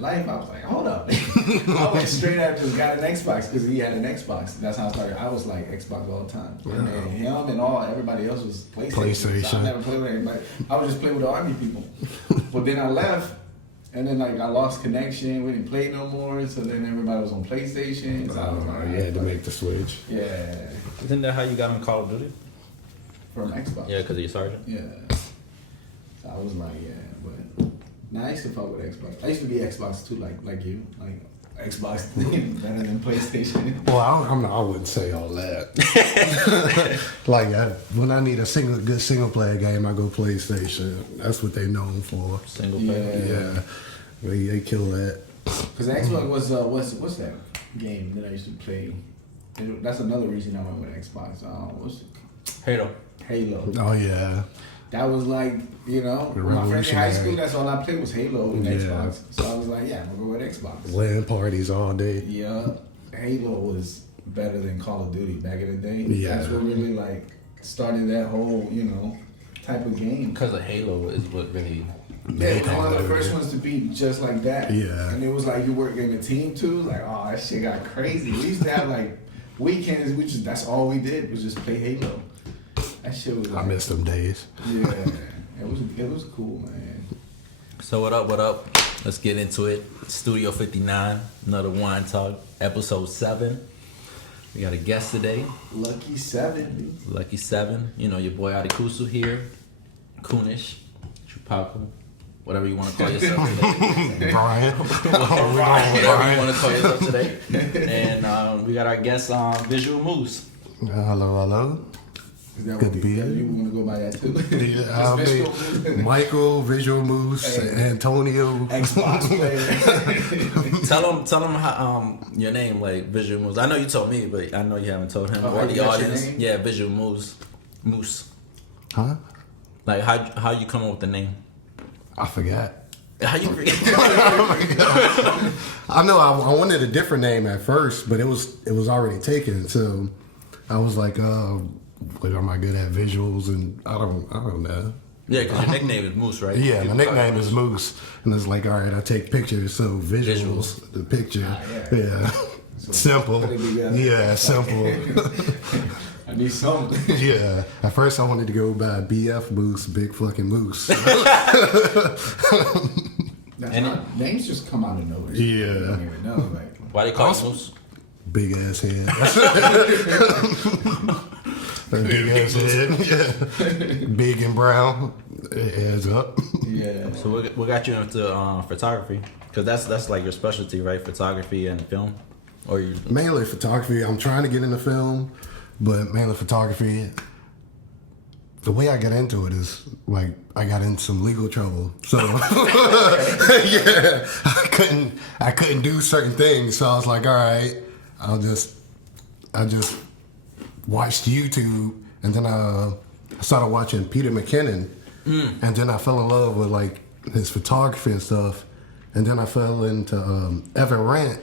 my life. I was like, hold up. I went straight after just got an Xbox because he had an Xbox. That's how I started. I was like Xbox all the time. And then him and everybody else was PlayStation. So I never played with anybody. I would just play with the Army people. But then I left. And then like I lost connection. We didn't play no more. So then everybody was on PlayStation. So I was like, you had to make the switch. Yeah. Isn't that how you got on Call of Duty? From Xbox. Yeah, because of your sergeant? Yeah. So I was like, yeah, but I used to fuck with Xbox. I used to be Xbox too, like you. Like Xbox better than PlayStation. Well, I wouldn't say all that. Like when I need a good single player game, I go PlayStation. That's what they known for. Single player. Yeah. They kill that. Because Xbox was what's that game that I used to play? That's another reason I went with Xbox. What's it? Halo. Oh yeah. That was like, you know, my friends in high school, that's all I played was Halo and Xbox. So I was like, yeah, I'm gonna go with Xbox. LAN parties all day. Yeah. Halo was better than Call of Duty back in the day. Yeah. That's what really like started that whole, you know, type of game. Because of Halo is what really... Yeah, one of the first ones to be just like that. Yeah. And it was like you work in a team too. Like, oh, that shit got crazy. We used to have like weekends, that's all we did was just play Halo. That shit was like, I miss them days. Yeah. It was cool, man. So what up? Let's get into it. Studio 59, another Wine Talk, episode 7. We got a guest today. Lucky 7. Lucky 7. You know, your boy Adikusu here. Kunish. Chupaku. Whatever you want to call yourself today. Brian. Whatever you want to call yourself today. And we got our guest on Visualmoose. Hello. Is that Good to be here. You want to go by that too? Yeah, Michael, Visualmoose, Antonio. Xbox player. Tell him how, your name, like Visualmoose. I know you told me, but I know you haven't told him or how the you got audience. your name? Yeah, Visualmoose. Moose. Huh? Like how you come up with the name? I forgot. How you forget? I know I wanted a different name at first, but it was already taken. So I was like, what am I good at visuals? And I don't know. Yeah, because your nickname is Moose, right? Yeah, my nickname is Moose, and it's like, all right, I take pictures, so visuals. The picture, yeah. So simple, yeah, simple. I need something. Yeah. At first, I wanted to go by BF Moose, Big Fucking Moose. Names just come out of nowhere. Yeah. You don't even know. Like, Why they call you Moose? Big ass head. Big ass head. Big and brown. It adds up. yeah. So what got you into photography? Because that's like your specialty, right? Photography and film, or you Mainly photography. I'm trying to get into film, but mainly photography. The way I got into it is like I got in some legal trouble, so yeah, I couldn't do certain things. So I was like, all right, I just watched YouTube, and then I started watching Peter McKinnon, and then I fell in love with like his photography and stuff, and then I fell into Evan Rant,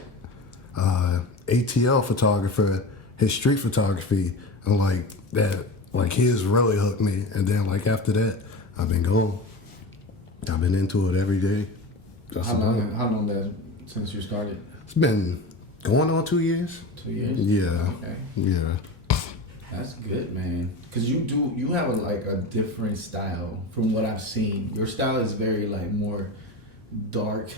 ATL photographer, his street photography, and like that. Like his really hooked me, and then like after that, I've been going. I've been into it every day. How long that since you started? It's been going on 2 years. 2 years. Yeah. Okay. Yeah. That's good, man. Cause you have a different style from what I've seen. Your style is very like more dark,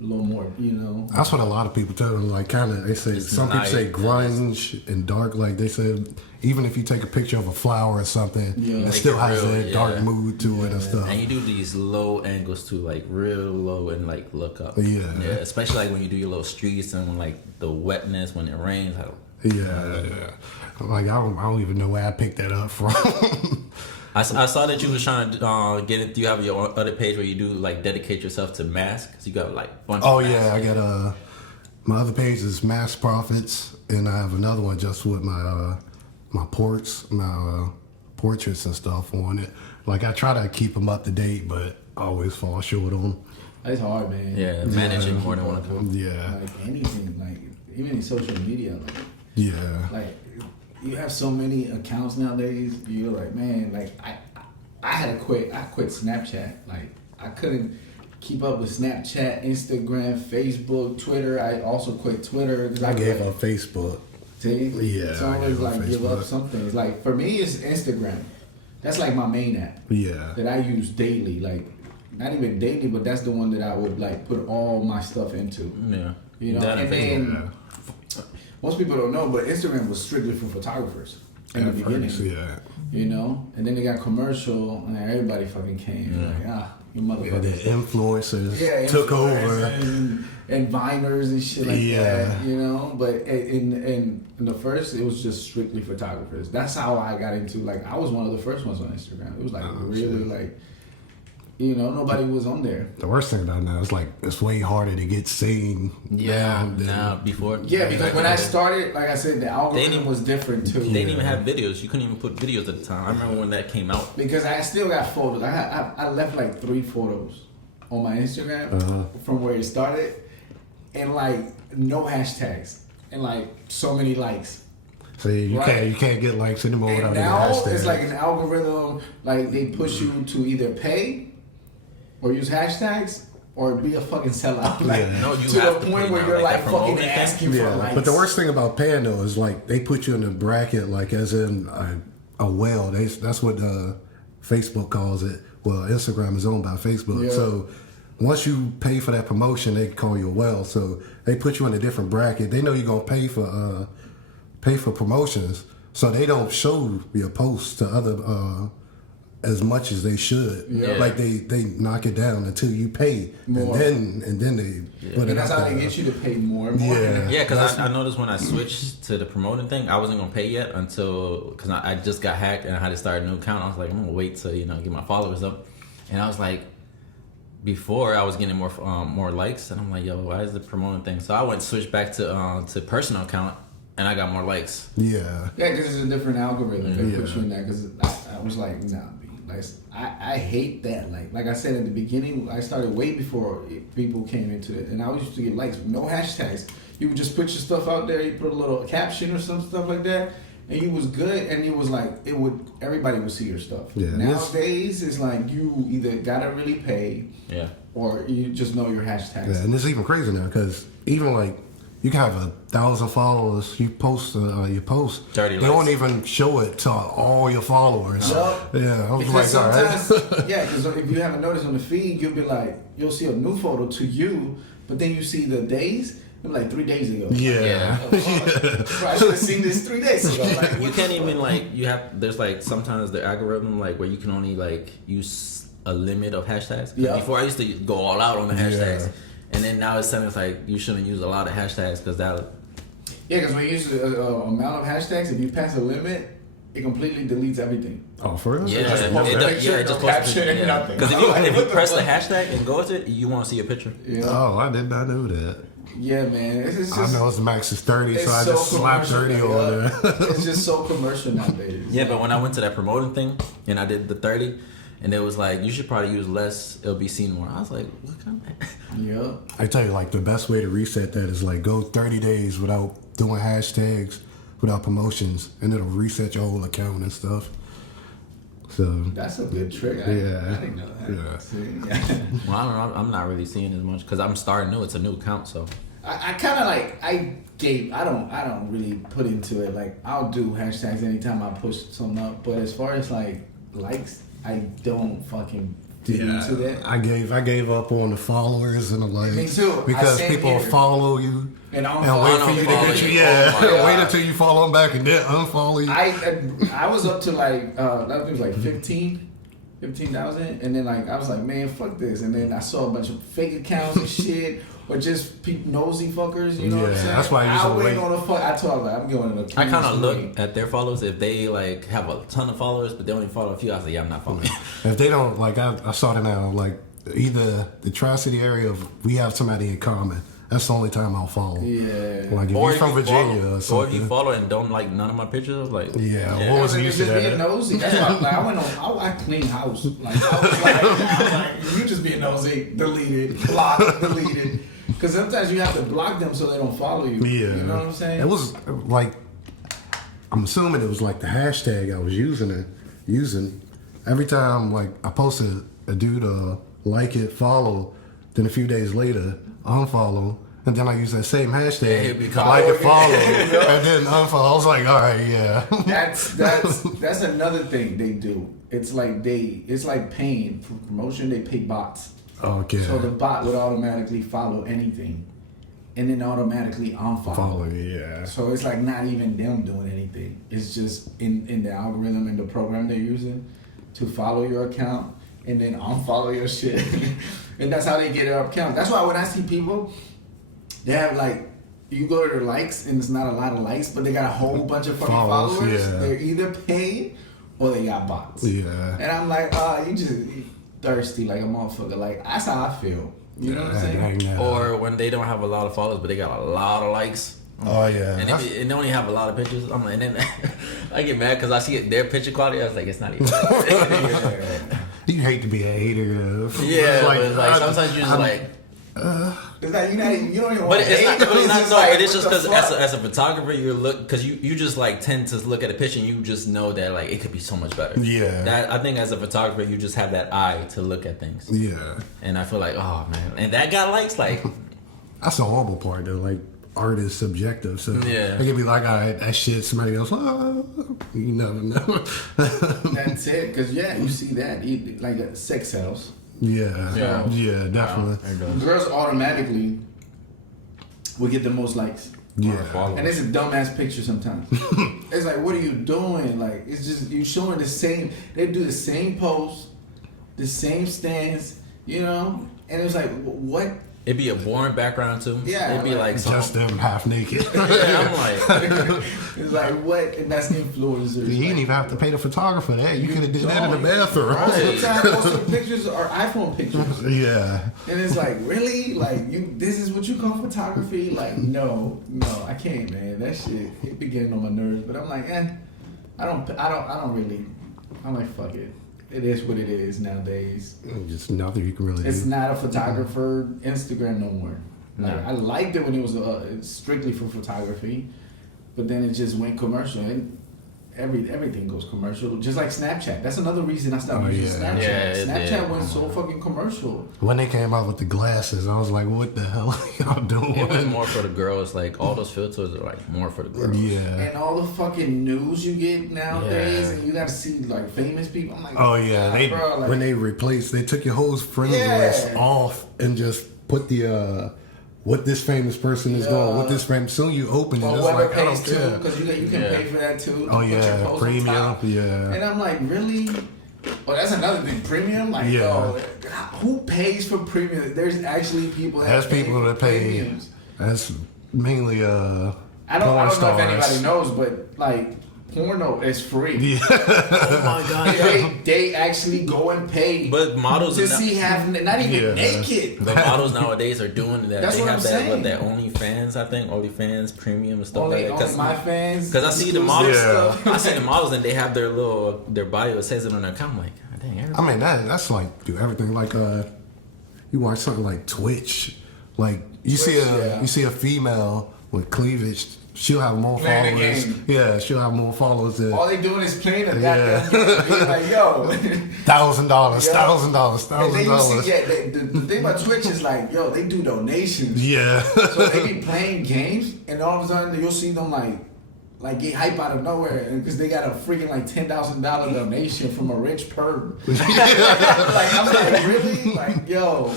a little more, you know. That's what a lot of people tell them. Like kind of, they say It's some people light. say grunge and dark. Like they said, even if you take a picture of a flower or something, it Make still it has real, that dark yeah. mood to it and stuff. and you do these low angles too, like real low and like look up. Yeah. Especially like when you do your little streets and when like the wetness when it rains. Yeah. Like I don't even know where I picked that up from. I saw that you was trying to get it. You have your other page where you do like dedicate yourself to masks. You got like a bunch. Oh of masks. yeah, I got my other page is Mass Profits, and I have another one just with my my portraits and stuff on it. Like I try to keep them up to date, but I always fall short on them. It's hard, man. Yeah, managing more than one of them. Yeah, Like anything, like even in social media, yeah. like you have so many accounts nowadays. You're like, man, like I had to quit. I quit Snapchat. Like I couldn't. keep up with Snapchat, Instagram, Facebook, Twitter. I also quit Twitter. I gave up Facebook. See? Yeah, It's always I like gave up give up Facebook. something. It's like for me, it's Instagram. That's like my main app Yeah. that I use daily. Like not even daily, but that's the one that I would like put all my stuff into. Yeah. You know, That and then most people don't know, but Instagram was strictly for photographers in the beginning. Yeah. You know, and then they got commercial, and everybody fucking came. Like, you Yeah, the motherfuckers. influencers took over. And Viners and shit like that, you know. But in the first, it was just strictly photographers. That's how I got into, like, I was one of the first ones on Instagram. It was like really like, you know, nobody was on there. The worst thing about now is like it's way harder to get seen. Now before. Yeah, because when I started, like I said, the algorithm was different too. They didn't even have videos. You couldn't even put videos at the time. I remember when that came out. Because I still got photos. I left like 3 photos on my Instagram from where it started, and like no hashtags, and like so many likes. So you can't get likes anymore And without now any hashtags. it's like an algorithm. Like they push you to either pay or use hashtags or be a fucking sellout. Like No, you to have the to point pay where now, you're like like that fucking promoting asking thing. for likes. But the worst thing about paying though is like they put you in a bracket, like as in a whale. That's what Facebook calls it. Well, Instagram is owned by Facebook, Yeah. so once you pay for that promotion, they call you a whale. So they put you in a different bracket. They know you're gonna pay for promotions, so they don't show your posts to other as much as they should. Yeah. Like they knock it down until you pay, More. and then they put and it that's out how they there. get you to pay more and more. Yeah. Yeah, because I noticed when I switched to the promoting thing, I wasn't gonna pay yet until because I just got hacked and I had to start a new account. I was like, I'm gonna wait to get my followers up, and I was like, before I was getting more likes, and I'm like, yo, why is the promoting thing? So I went switched back to personal account, and I got more likes. Yeah. Yeah, because it's a different algorithm. They put you in that. Because I was like, nah, B. Like, I hate that. Like I said at the beginning, I started way before people came into it, and I used to get likes with no hashtags. You would just put your stuff out there, you put a little caption or some stuff like that, and you was good, and it was like everybody would see your stuff. Yeah. Nowadays, it's like you either gotta really pay, or you just know your hashtags. Yeah, and it's even crazy now because even like you can have 1,000 followers, you post your post, 30 they likes. won't even show it to all your followers. Yup. Yeah, I was Because like, all right. sometimes, yeah, because if you haven't noticed on the feed, you'll see a new photo to you, but then you see the days, they're like 3 days ago. Yeah. Bro, I should have seen this 3 days ago. Like, You what can't the even fuck? there's like sometimes the algorithm like where you can only like use a limit of hashtags. Yeah. Before I used to go all out on the hashtags, Yeah. and then now it's something that's like you shouldn't use a lot of hashtags because that. Yeah, because when you use the amount of hashtags, if you pass a limit, it completely deletes everything. Oh, for real? Yeah, just it post a does- picture, it no just posts a caption, picture, and nothing. Because I'm like, if you what the press the fuck? hashtag and go to it, you won't see a picture. Yeah, Oh, I did not know that. yeah, man. It's just, I know it's max is 30, so it's I just slapped 30 commercial, on there. It's just so commercial nowadays. Yeah, but when I went to that promoting thing and I did the 30, and it was like you should probably use less. It'll be seen more. I was like, what kind of? Yeah. I tell you, like the best way to reset that is like go 30 days without doing hashtags, without promotions, and it'll reset your whole account and stuff. So That's a good trick. I didn't know that. Yeah. See? Well, I don't know. I'm not really seeing as much because I'm starting new. It's a new account, so. I kind of like I don't really put into it. Like I'll do hashtags anytime I push something up, but as far as like likes, I don't fucking get into that. I gave up on the followers and the likes. Me too. Because I same people here. follow you And and wait for you to get you. Yeah, Oh my God. wait until you follow them back and then unfollow you. I was up to like that was like 15,000, and then like I was like, man, fuck this, and then I saw a bunch of fake accounts and shit, or just nosy fuckers, you know what I'm Yeah, saying? that's why I usually wait wait. on the fuck. I told her I'm going to. I kind of look at their followers. If they like have a ton of followers, but they only follow a few, I was like, yeah, I'm not following. If they don't, like, I saw it now, like, either the Tri-City area, we have somebody in common. That's the only time I'll follow. Yeah. Like, if Or you're if from you Virginia follow, or something. or if you follow and don't like none of my pictures, like Yeah, what was the It's use of just being that? nosy. That's why like, I went on. I clean house. Like I was like, you just being nosy. Deleted, blocked, deleted. Because sometimes you have to block them so they don't follow you. Yeah. You know what I'm saying? It was, like, I'm assuming it was, like, the hashtag I was using. Every time, like, I posted a dude like it, follow, Then a few days later, unfollow. And then I use that same hashtag, become like and follow, Yeah. and then unfollow. I was like, all right, yeah. That's another thing they do. It's like paying for promotion. They pay bots. Okay. So the bot would automatically follow anything, and then automatically unfollow. Follow, yeah. So it's like not even them doing anything. It's just in the algorithm and the program they're using to follow your account and then unfollow your shit. And that's how they get their account. That's why when I see people, they have like, you go to their likes and it's not a lot of likes, but they got a whole bunch of fucking followers. Yeah. They're either paid or they got bots. Yeah. And I'm like, you thirsty like a motherfucker. Like, that's how I feel. You know what I'm saying? Or when they don't have a lot of followers, but they got a lot of likes. Oh yeah. And they only have a lot of pictures. I'm like, and then I get mad because I see their picture quality. I was like, it's not even. You hate to be a hater. Yeah, but it's like sometimes you're just like. It's like you don't even But want to it's hate. not. But it's not. No, like, but it's just what the because fuck? as a photographer, you just like tend to look at a picture and you just know that like it could be so much better. Yeah. That I think as a photographer, you just have that eye to look at things. Yeah. And I feel like, oh man, and that got likes like. That's the horrible part though. Like art is subjective, so Yeah. it can be like, all right, that shit. Somebody else, you never know. That's it. Because you see that like sex sells. Yeah, yeah, definitely. Girls automatically will get the most likes. Yeah, And it's a dumbass picture sometimes. It's like, what are you doing? Like, it's just you showing the same. They do the same pose, the same stance, and it's like, what? It'd be a boring background too. Yeah, It'd be like just them half naked. Yeah, I'm like, It's like, what? And that's influencers. You didn't even have to pay the photographer that. You could have did that in the bathroom. Sometimes most of the pictures are iPhone pictures. Yeah. And it's like, really? Like, this is what you call photography? Like, no, I can't, man. That shit, it be getting on my nerves. But I'm like, I don't really. I'm like, fuck it. It is what it is nowadays. Just nothing you can really It's do. not a photographer Instagram no more. Like, No. I liked it when it was strictly for photography, but then it just went commercial. And everything goes commercial, just like Snapchat. That's another reason I stopped using Snapchat. Yeah, Snapchat went so fucking commercial. When they came out with the glasses, I was like, what the hell are y'all doing? it was more for the girls. Like all those filters are like more for the girls. Yeah. And all the fucking news you get nowadays, Yeah. and you gotta see like famous people. I'm like, Oh yeah, God, bro, like, when they replaced, they took your whole friends Yeah. list off and just put the what this famous person is doing, what this famous. Soon you open it, or it's whoever like I pays don't too, care. because you can Yeah. pay for that too. to Oh put your yeah, post on premium, top. yeah. And I'm like, really? Oh, that's another thing. Premium, like, Yeah. yo, who pays for premium? There's actually people that There's people for that pay. premiums. That's mainly I don't porn know if stars. anybody knows, but like porno is free. Yeah. Oh my god. Yeah. They actually go and pay But models to are not- see half, not even Yeah. naked. But models nowadays are doing that. That's they what have I'm that saying. with their OnlyFans, I think. OnlyFans premium and stuff Only like that. my fans. Because I see the exclusive models. Yeah. stuff. I see the models and they have their bio. It says it on their account. I'm like, God dang, everybody. I mean that's like do everything like you watch something like Twitch, like you see a female with cleavage, she'll have more Playing the followers. game. Yeah, she'll have more followers than All they doing is playing a Yeah. goddamn game. Being like, yo. $1,000, Yeah. $1,000, And then you see, $1,000. the thing about Twitch is like, yo, they do donations. Yeah. So they be playing games, and all of a sudden you'll see them like get hype out of nowhere because they got a freaking like $10,000 donation from a rich perv. Like I'm like, really? Like, yo,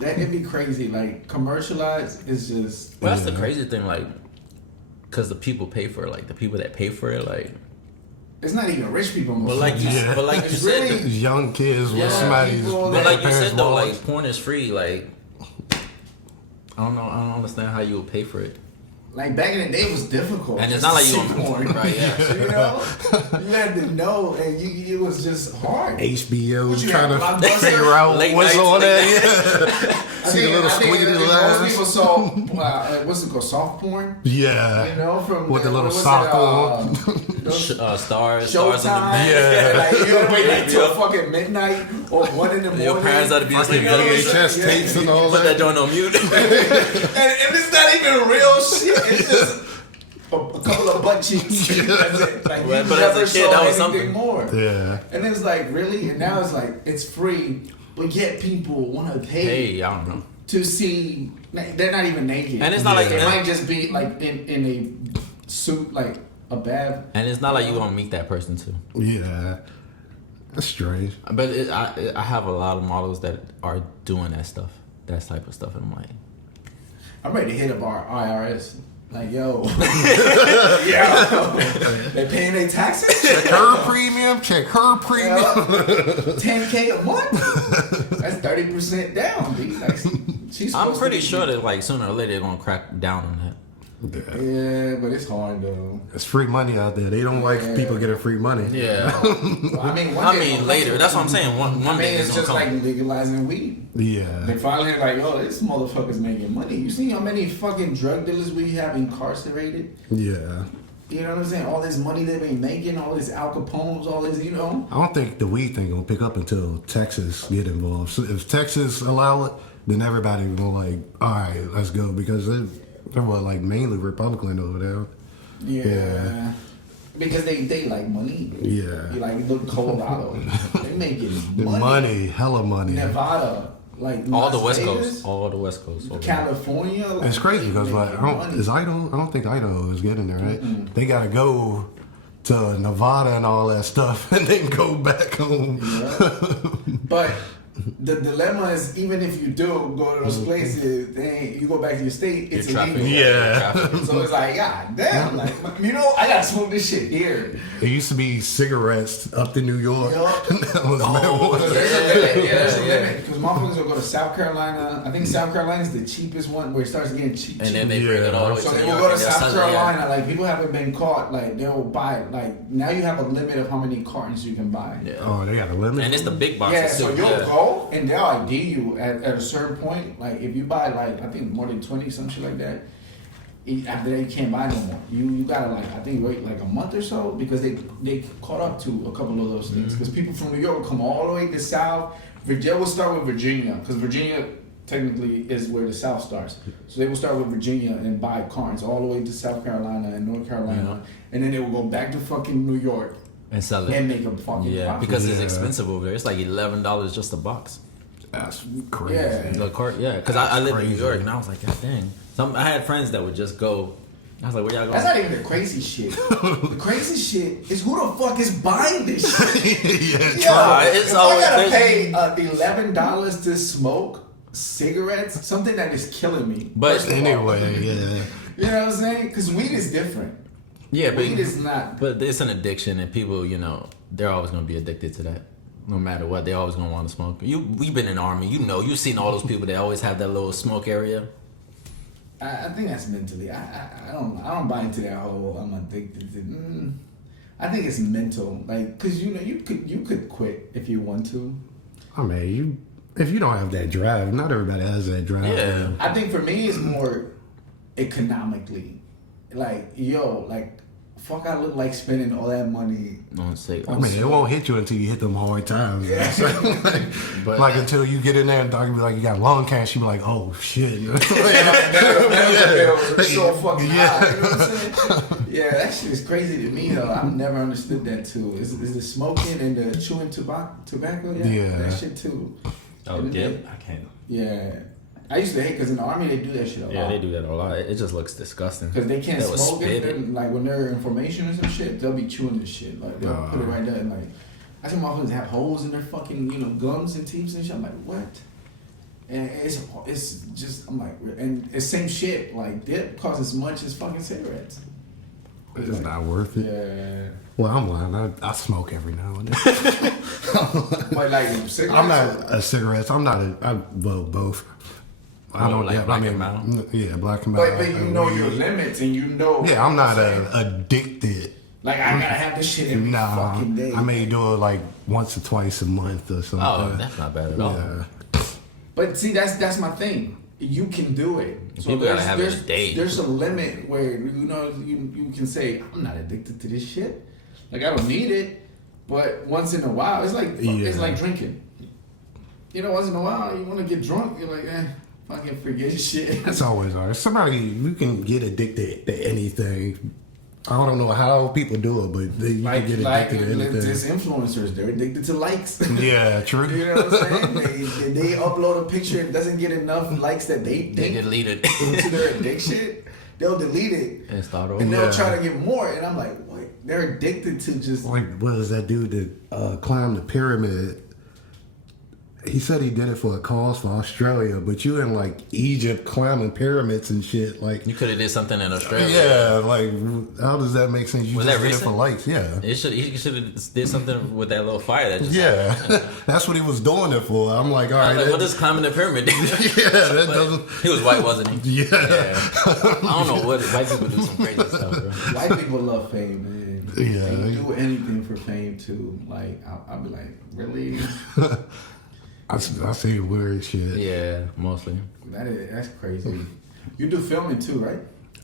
it'd be crazy. Like commercialized is just. Well, that's the crazy thing, like, because the people pay for it. Like, the people that pay for it, like. It's not even rich people. Most But like of you, the time. but like you It's said, really- These young kids with Yeah, somebody's people but like you parents' said though, wallets. like porn is free. Like, I don't know. I don't understand how you would pay for it. Like back in the day, it was difficult. And it's just not like to you see on porn, right? Yeah. You know, you had to know, and it was just hard. HBO What you trying to got, Blockbuster? figure out Late what's nights, on late there. See the little squiggly most lines. people saw what's it called, soft porn. Yeah. You know, from With the little what was sock it, on. Stars Showtime. in the Yeah. Like you gotta wait like till Yeah. fucking midnight or 1 in the morning. Your parents ought to be Fucking asleep. VHS Yeah. tapes and all Put that that. joint on mute. and it's not even real shit. It's just a couple of butt cheeks. That's it. Like you But as a never kid, saw that was anything something. more. Yeah. And it's like really, and now it's like it's free, but yet people want to pay. Hey, I don't know. to see. They're not even naked, and it's not like they might just be like in a suit, like a bath. And it's not like you gonna meet that person too. Yeah, that's strange. But I have a lot of models that are doing that type of stuff, and I'm like, I'm ready to hit up our IRS. Like, yo, they paying their taxes. Check her premium. $10K a month. That's 30% down, dude. Like, I'm pretty sure that like sooner or later they're gonna crack down on that. Yeah, but it's hard though. It's free money out there. They don't like people getting free money. Yeah. Well, I mean, later. That's what I'm saying. One day it's just like legalizing weed. Yeah. They finally like, yo, this motherfucker's making money. You see how many fucking drug dealers we have incarcerated? Yeah. You know what I'm saying? All this money they've been making, all this Al Capones, all this, you know. I don't think the weed thing gonna pick up until Texas get involved. So if Texas allow it, then everybody gonna like, all right, let's go, because they're like mainly Republican over there. Yeah. Because they like money. Yeah. You like look Colorado. They making money, hella money. Nevada, like all the Las West Vegas, Coast, all the West Coast, California. Like, it's crazy because like I don't think Idaho is getting there, right? They gotta go to Nevada and all that stuff, and then go back home. Yeah. But the dilemma is, even if you do go to those places, you go back to your state, it's illegal. Yeah. So it's like, god damn, like, you know, I gotta smoke this shit here. It used to be cigarettes up to New York. That was There's a limit. Yeah, there's a limit. Because motherfuckers will go to South Carolina. I think South Carolina is the cheapest one where it starts getting cheap. And then they bring it all the way So to they New will York. go to South Carolina. Like, people haven't been caught. Like, they'll buy. Like, now you have a limit of how many cartons you can buy. Yeah. Oh, they got a limit. And it's the big boxes. Yeah, so too. you'll go and they'll ID you at a certain point. Like, if you buy, like, I think more than 20, some shit like that, after that you can't buy no more. You gotta, like, I think wait like a month or so, because they caught up to a couple of those things. Because people from New York will come all the way to South. Virginia will start with Virginia, because Virginia technically is where the South starts. So they will start with Virginia and buy cartons all the way to South Carolina and North Carolina, and then they will go back to fucking New York and sell it and make a fucking profit. because it's expensive over there. It's like $11 just a box. That's crazy. Yeah. The cart, because I live in New York and I was like, god dang. I had friends that would just go. I was like, where y'all going? That's not even the crazy shit. The crazy shit is, who the fuck is buying this shit? It's if always, I gotta pay $11 to smoke cigarettes, something that is killing me. But anyway, you know what I'm saying? Because weed is different. Yeah, but weed is not. But it's an addiction, and people, they're always gonna be addicted to that. No matter what, they always gonna want to smoke. We've been in the army, you've seen all those people that always have that little smoke area. I think that's mentally. I don't buy into that whole I'm addicted to. I think it's mental, like, cause you could quit if you want to. I mean, if you don't have that drive, not everybody has that drive. Yeah. I think for me it's more economically, like, fuck, I look like spending all that money. I mean, it won't hit you until you hit them hard times. Yeah. So, like until you get in there and talk, be like, you got long cash, you be like, oh shit. So fucking high, you know what I'm saying? Yeah, that shit is crazy to me though. I've never understood that too. Is the smoking and the chewing tobacco? Yeah, that shit too. Oh, dip? I can't. Yeah. I used to hate, because in the army they do that shit a lot. Yeah, they do that a lot. It just looks disgusting. Because they can't smoke it. it. Like, when they're in formation or some shit, they'll be chewing this shit. Like, they'll put it right there. And, like, I see motherfuckers have holes in their fucking, gums and teeth and shit. I'm like, what? And it's just, I'm like, and it's same shit. Like, dip costs as much as fucking cigarettes. It's like, not worth it. Yeah. Well, I'm lying. I smoke every now and then. But, like, cigarettes? I'm not a cigarette. I'm not well, both. I don't like black and mild? Yeah, black and mild. But you know your limits, and you know. Yeah, I'm not addicted. Like, I gotta have this shit every fucking day. I may do it like once or twice a month or something. Oh, that's not bad at all. Yeah. But see, that's my thing. You can do it. So people gotta have it a day. There's a limit where you can say, I'm not addicted to this shit. Like, I don't need it, but once in a while, it's like it's like drinking. Once in a while you want to get drunk. You're like, fucking forget shit. That's always hard. You can get addicted to anything I don't know how people do it, but you can get addicted to anything. There's influencers, they're addicted to likes. Yeah, true. You know what I'm saying? They upload a picture and doesn't get enough likes that they delete it into their addiction. They'll delete it and start over. And they'll try to get more. And I'm like, what? They're addicted to just like, what is that dude that climbed the pyramid? He said he did it for a cause for Australia, but you in like Egypt climbing pyramids and shit. Like you could have did something in Australia. Yeah, like how does that make sense? You was just that did it recent? for likes. Yeah, he should have did something with that little fire that just that's what he was doing it for. I'm like, all right, like, what does climbing the pyramid? That doesn't. He was white, wasn't he? Yeah. I don't know what white people do some crazy stuff, bro. White people love fame, man. Yeah, they do anything for fame too. Like I'll be like, really? I see weird shit. Yeah, mostly. That's crazy. You do filming too, right?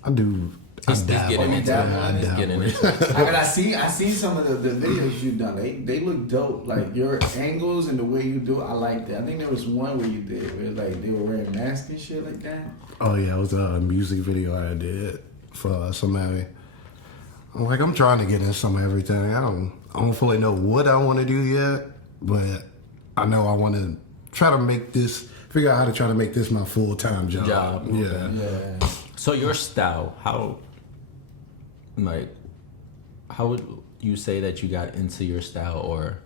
I do. He's getting into it. I seen some of the videos you've done. They look dope. Like your angles and the way you do it, I like that. I think there was one where you did where like they were wearing masks and shit like that. Oh yeah, it was a music video I did for somebody. I'm trying to get in some of everything. I don't fully know what I want to do yet, but I know I want to try to figure out how to try to make this my full-time job. Yeah. So your style, how would you say that you got into your style, or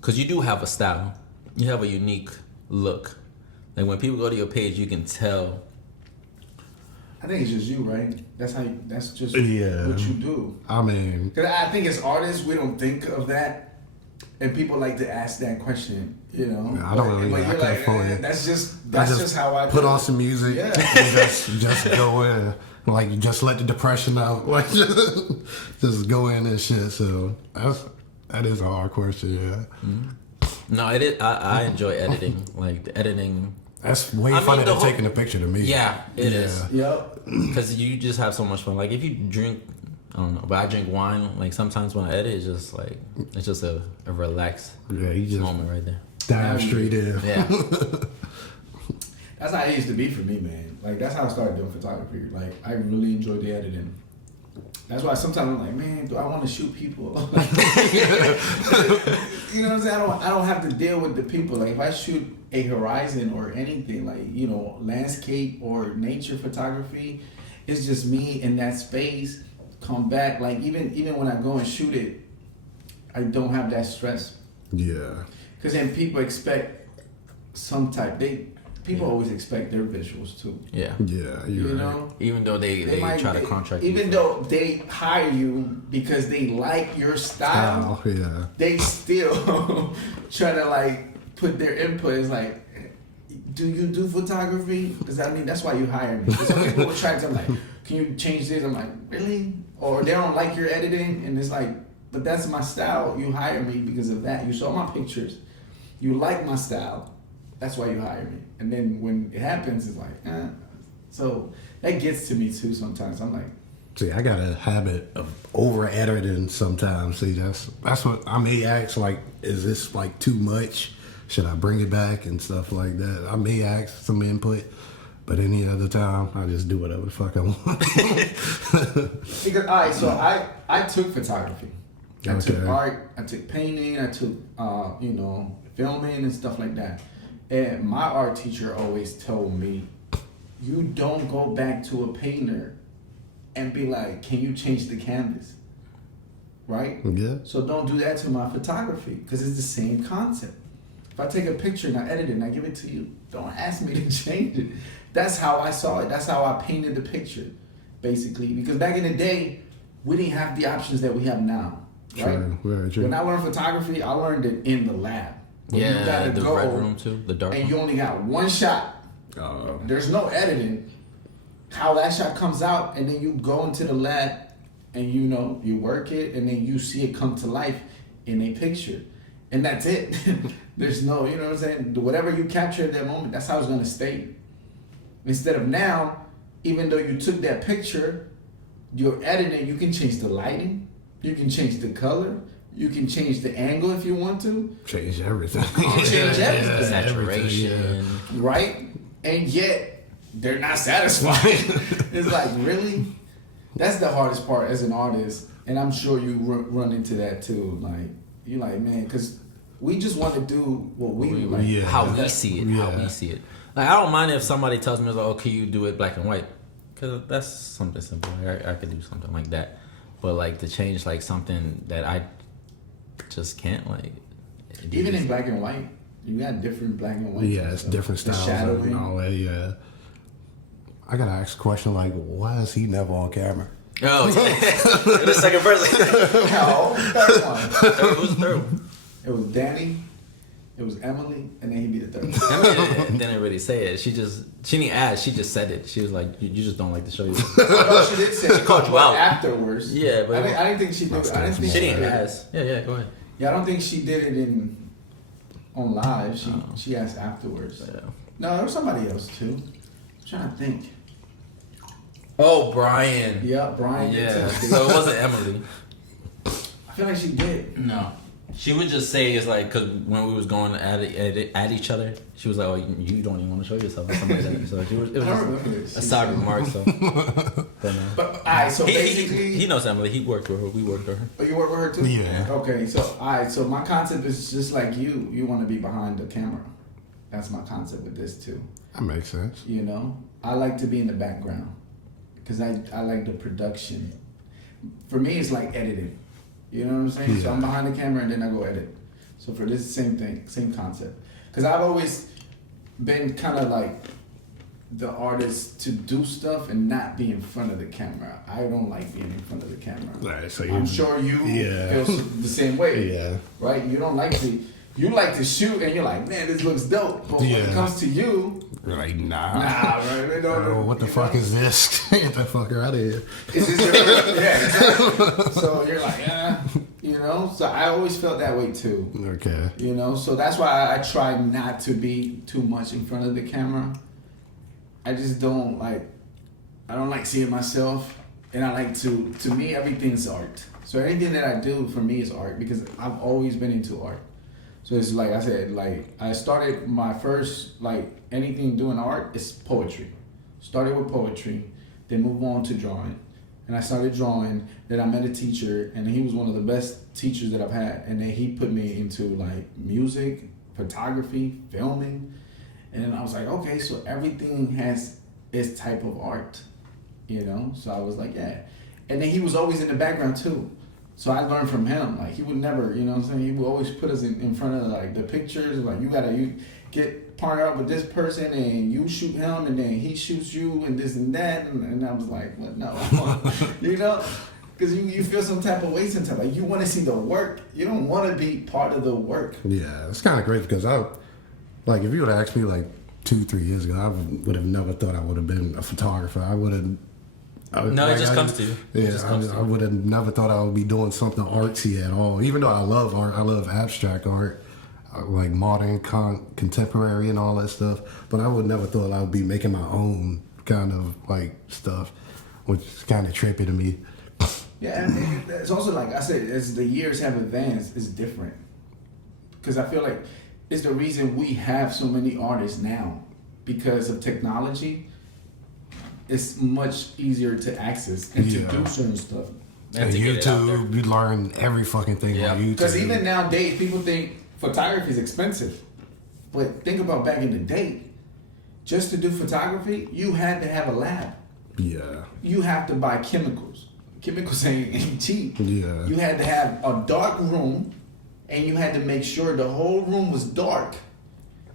because you do have a style, you have a unique look. Like when people go to your page, you can tell. I think it's just you, right? That's just what you do. I mean, because I think as artists we don't think of that. And people like to ask that question, you know. I don't really. But you're like, that's just how I put on some music and just go in, like just let the depression out, like just go in and shit. So that is a hard question, yeah. Mm-hmm. No, it is. I enjoy editing, like the editing. That's way funner than taking a picture to me. Yeah, it is. Yep. Because you just have so much fun. Like if you drink. I don't know, but I drink wine. Like sometimes when I edit, it's just a relaxed moment right there. Dive straight in. Yeah. That's how it used to be for me, man. Like that's how I started doing photography. Like I really enjoyed the editing. That's why sometimes I'm like, man, do I want to shoot people? You know what I'm saying? I don't have to deal with the people. Like if I shoot a horizon or anything, like landscape or nature photography, it's just me in that space. Come back, like even when I go and shoot it, I don't have that stress. Yeah. Because then people expect some type. People always expect their visuals too. Yeah. Yeah. You know. Even though they try to contract. Even though they hire you because they like your style. Yeah. They still try to like put their input. It's like, do you do photography? Because I mean that's why you hire me. Some people will try to like, can you change this? I'm like, really? Or they don't like your editing, and it's like, but that's my style. You hire me because of that. You saw my pictures. You like my style. That's why you hire me. And then when it happens, it's like, So that gets to me too sometimes. I'm like, see, I got a habit of over editing sometimes. See, that's what I may ask, like, is this like too much? Should I bring it back and stuff like that? I may ask some input. But any other time, I just do whatever the fuck I want. Because, all right, so I took photography. I took art, I took painting, I took, filming and stuff like that. And my art teacher always told me, you don't go back to a painter and be like, can you change the canvas? Right? Yeah. So don't do that to my photography because it's the same concept. If I take a picture and I edit it and I give it to you, don't ask me to change it. That's how I saw it. That's how I painted the picture, basically. Because back in the day, we didn't have the options that we have now. Right? Very true. When I learned photography, I learned it in the lab. You gotta the red room too, the dark and room. you only got one shot. There's no editing. How that shot comes out, and then you go into the lab, and you work it, and then you see it come to life in a picture. And that's it. There's no, you know what I'm saying? Whatever you capture at that moment, that's how it's gonna stay. Instead of now, even though you took that picture, you're editing, you can change the lighting, you can change the color, you can change the angle if you want to. Change everything. You can change everything. Saturation. Right? And yet, they're not satisfied. It's like, really? That's the hardest part as an artist, and I'm sure you run into that too. Like you like, man, because we just want to do what we like, how we see it, how we see it. Like I don't mind if somebody tells me like, "Oh, can you do it black and white?" Because that's something simple. I could do something like that. But like to change like something that I just can't like. Even in black and white, you got different black and white. Yeah, it's different styles and all that. Yeah. I gotta ask a question like, why is he never on camera? Oh, yeah. The second person. No, third one. Who was the third one? It was Danny. It was Emily, and then he'd be the third one. Emily didn't really say it. She didn't ask. She just said it. She was like, "You just don't like to show you." No, she did say it. She called you out afterwards. Yeah, but I didn't think she did. I didn't think she didn't ask. Yeah, go ahead. Yeah, I don't think she did it on live. She asked afterwards. Yeah. No, there was somebody else too. I'm trying to think. Oh, Brian. Yeah, Brian. Yeah. So it wasn't Emily. I feel like she did. No. She would just say it's like because when we was going at each other, she was like, "Oh, you don't even want to show yourself," or something like that. So it was just a side remark. So, but all right. So basically, he knows Emily. He worked with her. We worked with her. Oh, you work with her too? Yeah. Okay. So all right. So my concept is just like you. You want to be behind the camera. That's my concept with this too. That makes sense. You know, I like to be in the background because I like the production. For me, it's like editing. You know what I'm saying? Yeah. So I'm behind the camera and then I go edit. So for this, same thing, same concept. Because I've always been kind of like the artist to do stuff and not be in front of the camera. I don't like being in front of the camera. Right, so I'm sure you feel the same way. Yeah. Right? You don't like to. You like to shoot and you're like, man, this looks dope. But when it comes to you, like, nah, right? They don't, what the fuck is this? Get the fuck out of here. Is this your, yeah, exactly. So you're like, you know. So I always felt that way too. Okay. You know, so that's why I try not to be too much in front of the camera. I just don't like. I don't like seeing myself, and I like to me, everything's art. So anything that I do for me is art because I've always been into art. So it's like I said, like I started my first like anything doing art is poetry. Started with poetry, then moved on to drawing. And I started drawing, then I met a teacher and he was one of the best teachers that I've had. And then he put me into like music, photography, filming. And then I was like, okay, so everything has its type of art, you know? So I was like, yeah. And then he was always in the background too. So I learned from him. Like he would never, you know what I'm saying? He would always put us in front of like the pictures. Like you get partnered up with this person and you shoot him and then he shoots you and this and that. And I was like, what? No, you know? Because you feel some type of way sometimes. Like you want to see the work. You don't want to be part of the work. Yeah, it's kind of great because like if you would have asked me like 2-3 years ago, I would have never thought I would have been a photographer. I would have. No, it just comes to you. Yeah, I would have never thought I would be doing something artsy at all. Even though I love art, I love abstract art, like modern, contemporary, and all that stuff. But I would never thought I would be making my own kind of like stuff, which is kind of trippy to me. Yeah, and it's also like I said, as the years have advanced, it's different. Because I feel like it's the reason we have so many artists now, because of technology. It's much easier to access and to do certain stuff. And YouTube, you learn every fucking thing on YouTube. Because even nowadays, people think photography is expensive. But think about back in the day. Just to do photography, you had to have a lab. Yeah. You have to buy chemicals. Chemicals ain't cheap. Yeah. You had to have a dark room, and you had to make sure the whole room was dark.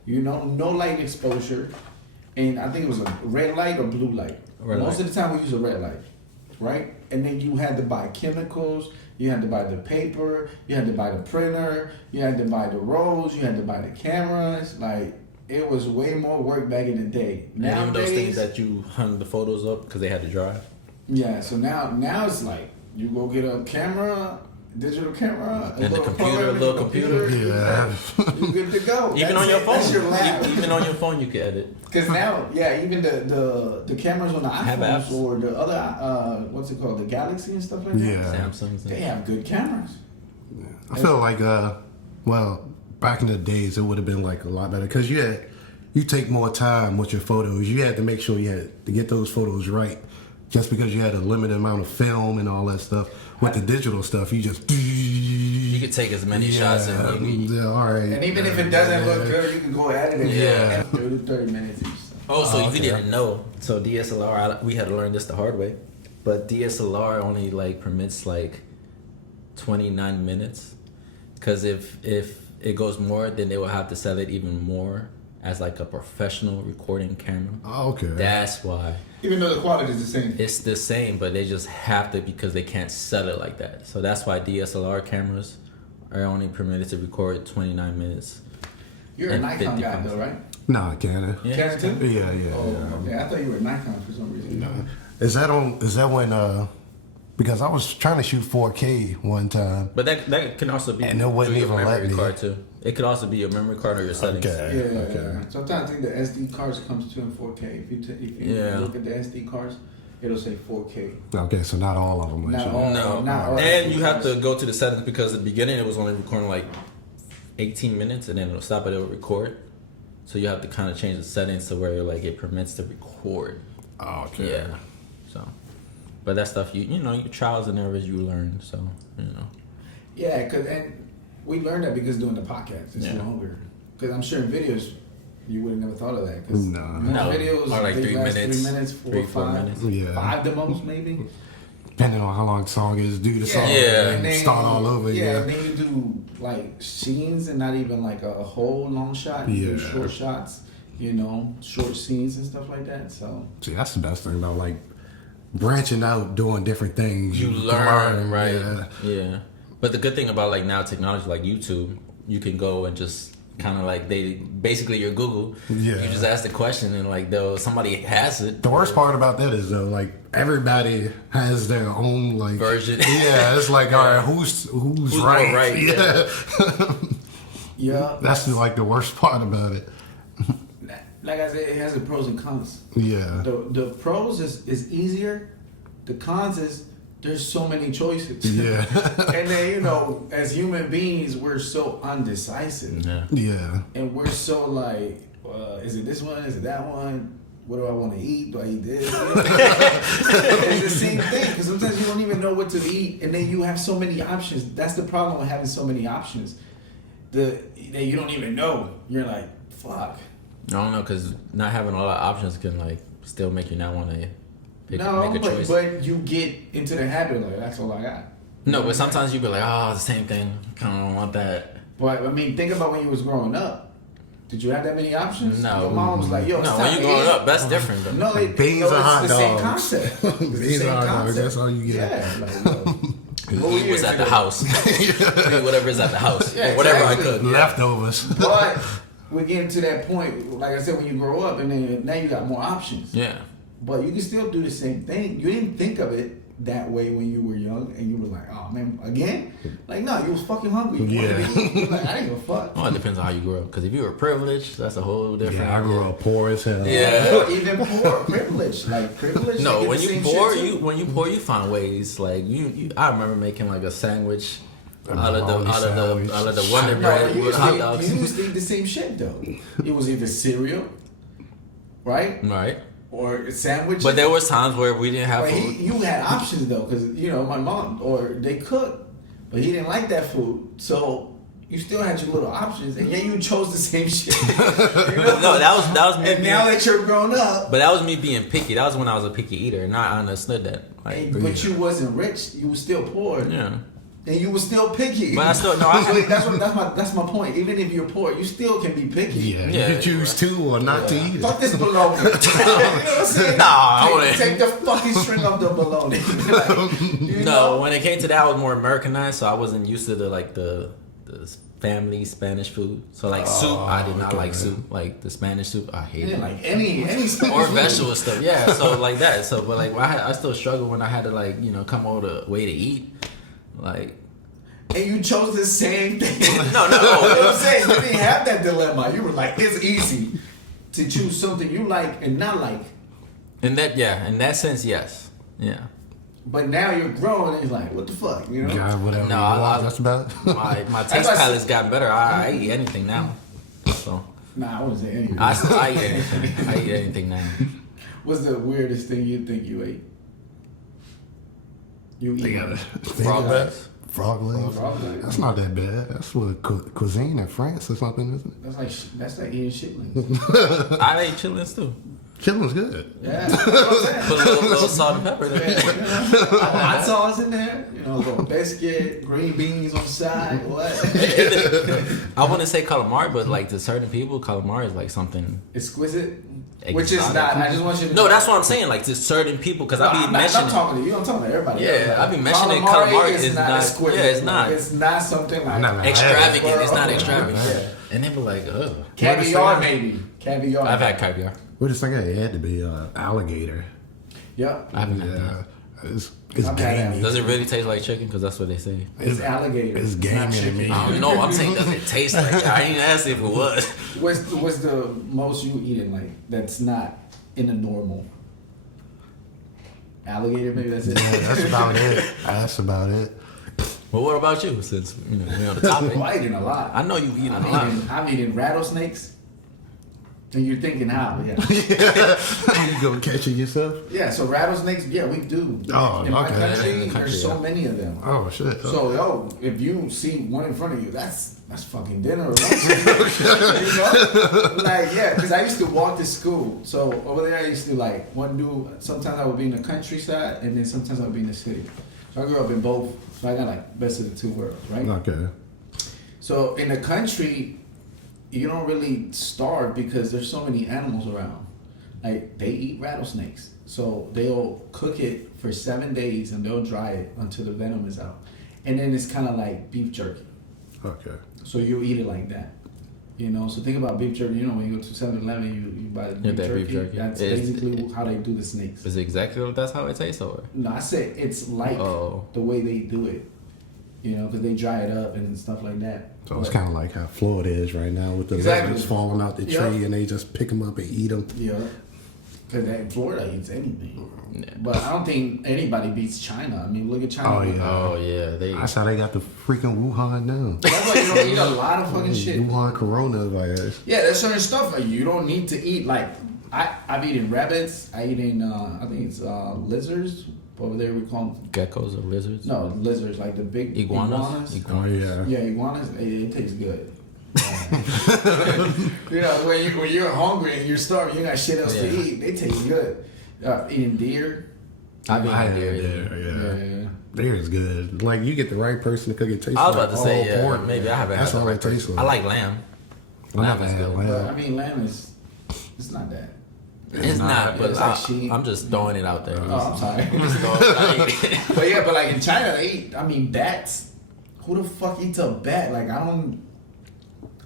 You know, no light exposure. And I think it was a red light or blue light. Most of the time we use a red light, right? And then you had to buy chemicals, you had to buy the paper, you had to buy the printer, you had to buy the rolls, you had to buy the cameras. Like, it was way more work back in the day. And even those things that you hung the photos up because they had to dry. Yeah, so now it's like, you go get a camera, digital camera, and the computer, a little computer. Yeah. You're good to go. Even That's on your it. phone. That's your lab. Even on your phone, you can edit. Because now, yeah, even the cameras on the Have iPhones apps. or the other, what's it called, the Galaxy and stuff like that? Yeah. Samsung's. They have good cameras. I feel like, well, back in the days, it would have been like a lot better because you take more time with your photos. You had to make sure you had to get those photos right just because you had a limited amount of film and all that stuff. With the digital stuff, you just You could take as many shots as you need. Yeah, all right. And even if it doesn't look good, you can go at it. Yeah. 30 minutes each. Oh, so okay. you didn't know. So DSLR, we had to learn this the hard way. But DSLR only like permits like 29 minutes. Because if it goes more, then they will have to sell it even more as like a professional recording camera. Oh, okay. That's why. Even though the quality is the same. It's the same, but they just have to because they can't sell it like that. So that's why DSLR cameras are only permitted to record 29 minutes. You're a Nikon guy though, right? Nah, Canon. Yeah. Canon too? Yeah. Oh, okay. I thought you were a Nikon for some reason. No. Is that when because I was trying to shoot 4K one time. But that can also be And it wouldn't through your even let memory me. card too. It could also be your memory card or your settings. Okay. Yeah. Sometimes I think the SD cards comes to in 4K. If you look at the SD cards, it'll say 4K. Okay, so not all of them. Not all. No, Not all and SD you have cards. to go to the settings because at the beginning it was only recording like 18 minutes, and then it'll stop, but it'll record. So you have to kind of change the settings to where like it permits to record. Oh, okay. Yeah. So, but that stuff you know your trials and errors you learn. So Yeah, and we learned that because doing the podcast, it's longer. Because I'm sure in videos, you would have never thought of that. Cause No. videos Or like they 3 last minutes, 3 minutes, 4 or 4 5, minutes. Yeah. 5 the most maybe. Depending on how long the song is, do the song Yeah. and then start all over. Yeah, and then you do like scenes and not even like a whole long shot. You do Yeah. short shots, short scenes and stuff like that. So See, that's the best thing about like branching out, doing different things. you learn, right? Yeah. Yeah. But the good thing about like now technology like YouTube, you can go and just kind of like basically your Google. Yeah. You just ask the question and like somebody has it. The worst part about that is though, like everybody has their own like Version. Yeah, it's like all right, who's right? more right, Yeah, yeah, that's like the worst part about it. like I said, it has the pros and cons. Yeah, The pros is easier. The cons is there's so many choices. yeah, And then as human beings, we're so undecisive. Yeah. yeah. And we're so like, is it this one? Is it that one? What do I want to eat? Do I eat this? It's the same thing because sometimes you don't even know what to eat, and then you have so many options. That's the problem with having so many options. That you don't even know. You're like, fuck. I don't know, because not having a lot of options can like still make you not want to make a choice. but you get into the habit like that's all I got. No, but sometimes you be like, oh, it's the same thing. Kind of don't want that. But I mean, think about when you was growing up. Did you have that many options? No. Your mom was like, yo, it's No, time when you to growing eat. up, that's different. Though. No, Beans it's and hot the same dogs. concept. It's the Beans same and hot dogs, concept. that's all you get. Yeah, like, what Eat what's at the house. Eat whatever is at the house. Yeah, Whatever exactly. I cook. Leftovers. But we're getting to that point, like I said, when you grow up, and then now you got more options. Yeah. But you can still do the same thing. You didn't think of it that way when you were young, and you were like, oh man, again? Like, no, you was fucking hungry. You wanted to eat. You was like, I didn't give a fuck. Well, it depends on how you grow up. Because if you were privileged, that's a whole different. Yeah, I grew up poor as hell. Yeah. Even poor, privilege. Like, privilege. No, they get when the you same poor, shit, too. when you poor, you find ways. Like you I remember making like a sandwich out of the Wonder No, Bread you with hot dogs. used to eat the same shit though. It was either cereal, right, Right. or a sandwich. But there was times where we didn't have But food. you had options though, because my mom or they cook, but he didn't like that food, so you still had your little options, and yet you chose the same shit. No, that was me. And now that you're grown up, But that was me being picky. That was when I was a picky eater, and I understood that. Like, but you wasn't rich, you were still poor, yeah. and you were still picky. But I still no. that's my point. Even if you're poor, you still can be picky. Yeah, Yeah. you can choose to or not to eat it. Fuck this bologna. You know what I'm saying? Nah, I wouldn't. Take the fucking string of the bologna. Like, you No, know? when it came to that, I was more Americanized, so I wasn't used to the family Spanish food. So like soup, I did not like soup. Like the Spanish soup, I You hated didn't it. like any Spanish Or food. vegetable stuff, yeah. So like that. So but like I still struggle when I had to like come over the way to eat, like. And you chose the same thing. No. You know what I'm saying? You didn't have that dilemma. You were like, it's easy to choose something you like and not like. In that sense, yes, yeah. But now you're grown and it's like, what the fuck? You know? God, whatever. No, you I- want, that's about it. My taste why I palate's gotten better. I eat anything now. So Nah, I wouldn't say anything. I eat anything. I eat anything now. What's the weirdest thing you think you ate? You eat They got Frog legs. Frog legs. Frog legs. That's not that bad. That's what cuisine in France or something, isn't it? That's like eating chitlins. I ate chitlins too. Chitlin's good. Yeah, that's what I'm saying. Put a little salt and pepper there. Hot sauce in there, a little biscuit, green beans on the side. What? I wouldn't say calamari, but like to certain people, calamari is like something Exquisite. exotic. Which is not. I just want you to. No, that's what I'm saying. Like to certain people, because I be I'm mentioning. talking to you. I'm talking to everybody. Yeah, I be mentioning calamari is not. exquisite. Yeah, it's not It's not something like extravagant. It's not Yeah. extravagant. Yeah. And they be like, ugh. Caviar, maybe. Caviar. I've had caviar. What is thinking? It had to be alligator. Yep. I haven't had that. Yeah, it's I've had gamey. Does it really taste like chicken? Because that's what they say. It's alligator. It's not gamey to chicken. me. I don't know. I'm saying, does it taste like that? I ain't asked if it was. What's the most you eating like that's not in a normal? Alligator, maybe that's it. Yeah, that's about it. That's about it. Well, what about you? Since we're on the topic. Well, I eating a lot. I know you eating a lot. I'm eating rattlesnakes. And you're thinking how? Yeah. You gonna catch it yourself? Yeah. So rattlesnakes, yeah, we do. Oh, in my okay. country, In the country, there's so yeah. many of them. Oh shit. So if you see one in front of you, that's fucking dinner or lunch. You know? Like because I used to walk to school. So over there I used to like sometimes I would be in the countryside and then sometimes I would be in the city. So I grew up in both. So I got like best of the two worlds, right? Okay. So in the country, you don't really starve because there's so many animals around. Like they eat rattlesnakes, so they'll cook it for 7 days and they'll dry it until the venom is out, and then it's kind of like beef jerky. Okay. So you eat it like that, So think about beef jerky. When you go to 7-Eleven, you buy Yeah, that beef jerky. That's It's- basically how they do the snakes. Is it exactly that's how it tastes, or? No, I said it's like the way they do it. Because they dry it up and stuff like that. So it's kind of like how Florida is right now with the Exactly. lizards falling out the tree Yep. and they just pick them up and eat them. Yeah, because Florida eats anything. Yeah. But I don't think anybody beats China. I mean, look at China. Oh, yeah. Oh yeah, That's how they got the freaking Wuhan now. That's why you don't eat a lot of fucking shit. Wuhan coronavirus. Yeah, there's certain stuff like you don't need to eat. Like I've eaten rabbits. I eaten I think it's lizards. Over there we call them geckos or lizards. no lizards, like the big Iguanas. Oh yeah. Yeah, iguanas. It tastes good. When you're hungry and you're starving, you got shit else to eat. They taste good. Eating deer. I've been I there. had there. Yeah. Yeah. Deer is good. Like you get the right person to cook it. Tastes I was like about to say, all yeah, pork. maybe I haven't That's had the all right it tastes person. like. I like lamb. I Lamb never is had good. lamb. But I mean, lamb it's not that. It's not, but It's like sheep. I'm just throwing it out there. Oh, I'm sorry. I'm just throwing it out there. But yeah, but like in China, they eat. I mean, bats. Who the fuck eats a bat? Like I don't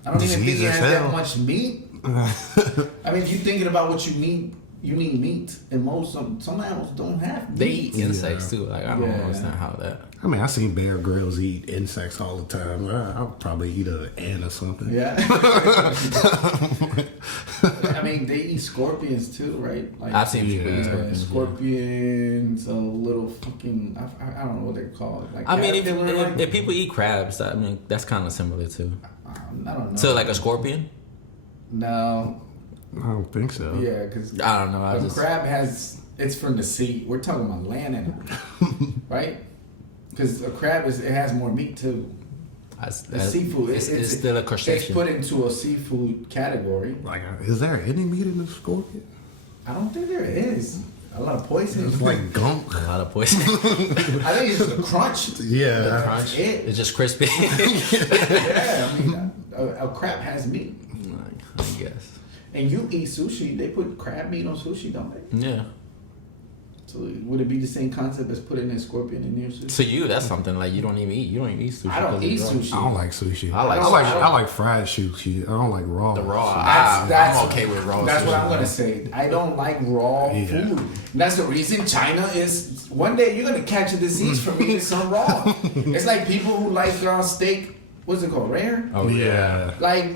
even think Disease it as has that hell. much meat. I mean, if you're thinking about what you need meat, and some animals don't have meat. They eat insects too. Like I don't Yeah. understand how that. I mean, I seen Bear Grylls eat insects all the time. I'll probably eat an ant or something. Yeah. I mean, they eat scorpions too, right? Like I've seen people eat Yeah. scorpions. scorpions, a little fucking. I don't know what they're called. Like I mean, caterpillar, if people eat crabs, I mean that's kind of similar too. I don't know. So like a scorpion? No. I don't think so. Yeah, because I don't know. I just crab it's from the sea. We're talking about land animals, right? Because a crab it has more meat too. It's seafood. It's still a It's crustacean. put into a seafood category. Like, is there any meat in the scorpion? I don't think there is. A lot of poison. It's like gunk. A lot of poison. I think it's just a crunch. Yeah. Crunch. it. It's just crispy. Yeah, I mean, a crab has meat. I guess. And you eat sushi. They put crab meat on sushi, don't they? Yeah. So would it be the same concept as putting a scorpion in your sushi? To you, that's something like you don't even eat. You don't even eat sushi. I don't 'cause eat it's raw. sushi. I don't like sushi. I like I like fried sushi. I don't like raw. The raw. That's I'm okay with raw. That's sushi. what I'm gonna say. I don't like raw Yeah. food. And that's the reason China is. One day you're gonna catch a disease from eating some raw. It's like people who like steak. What's it called? Rare. Oh yeah. Like,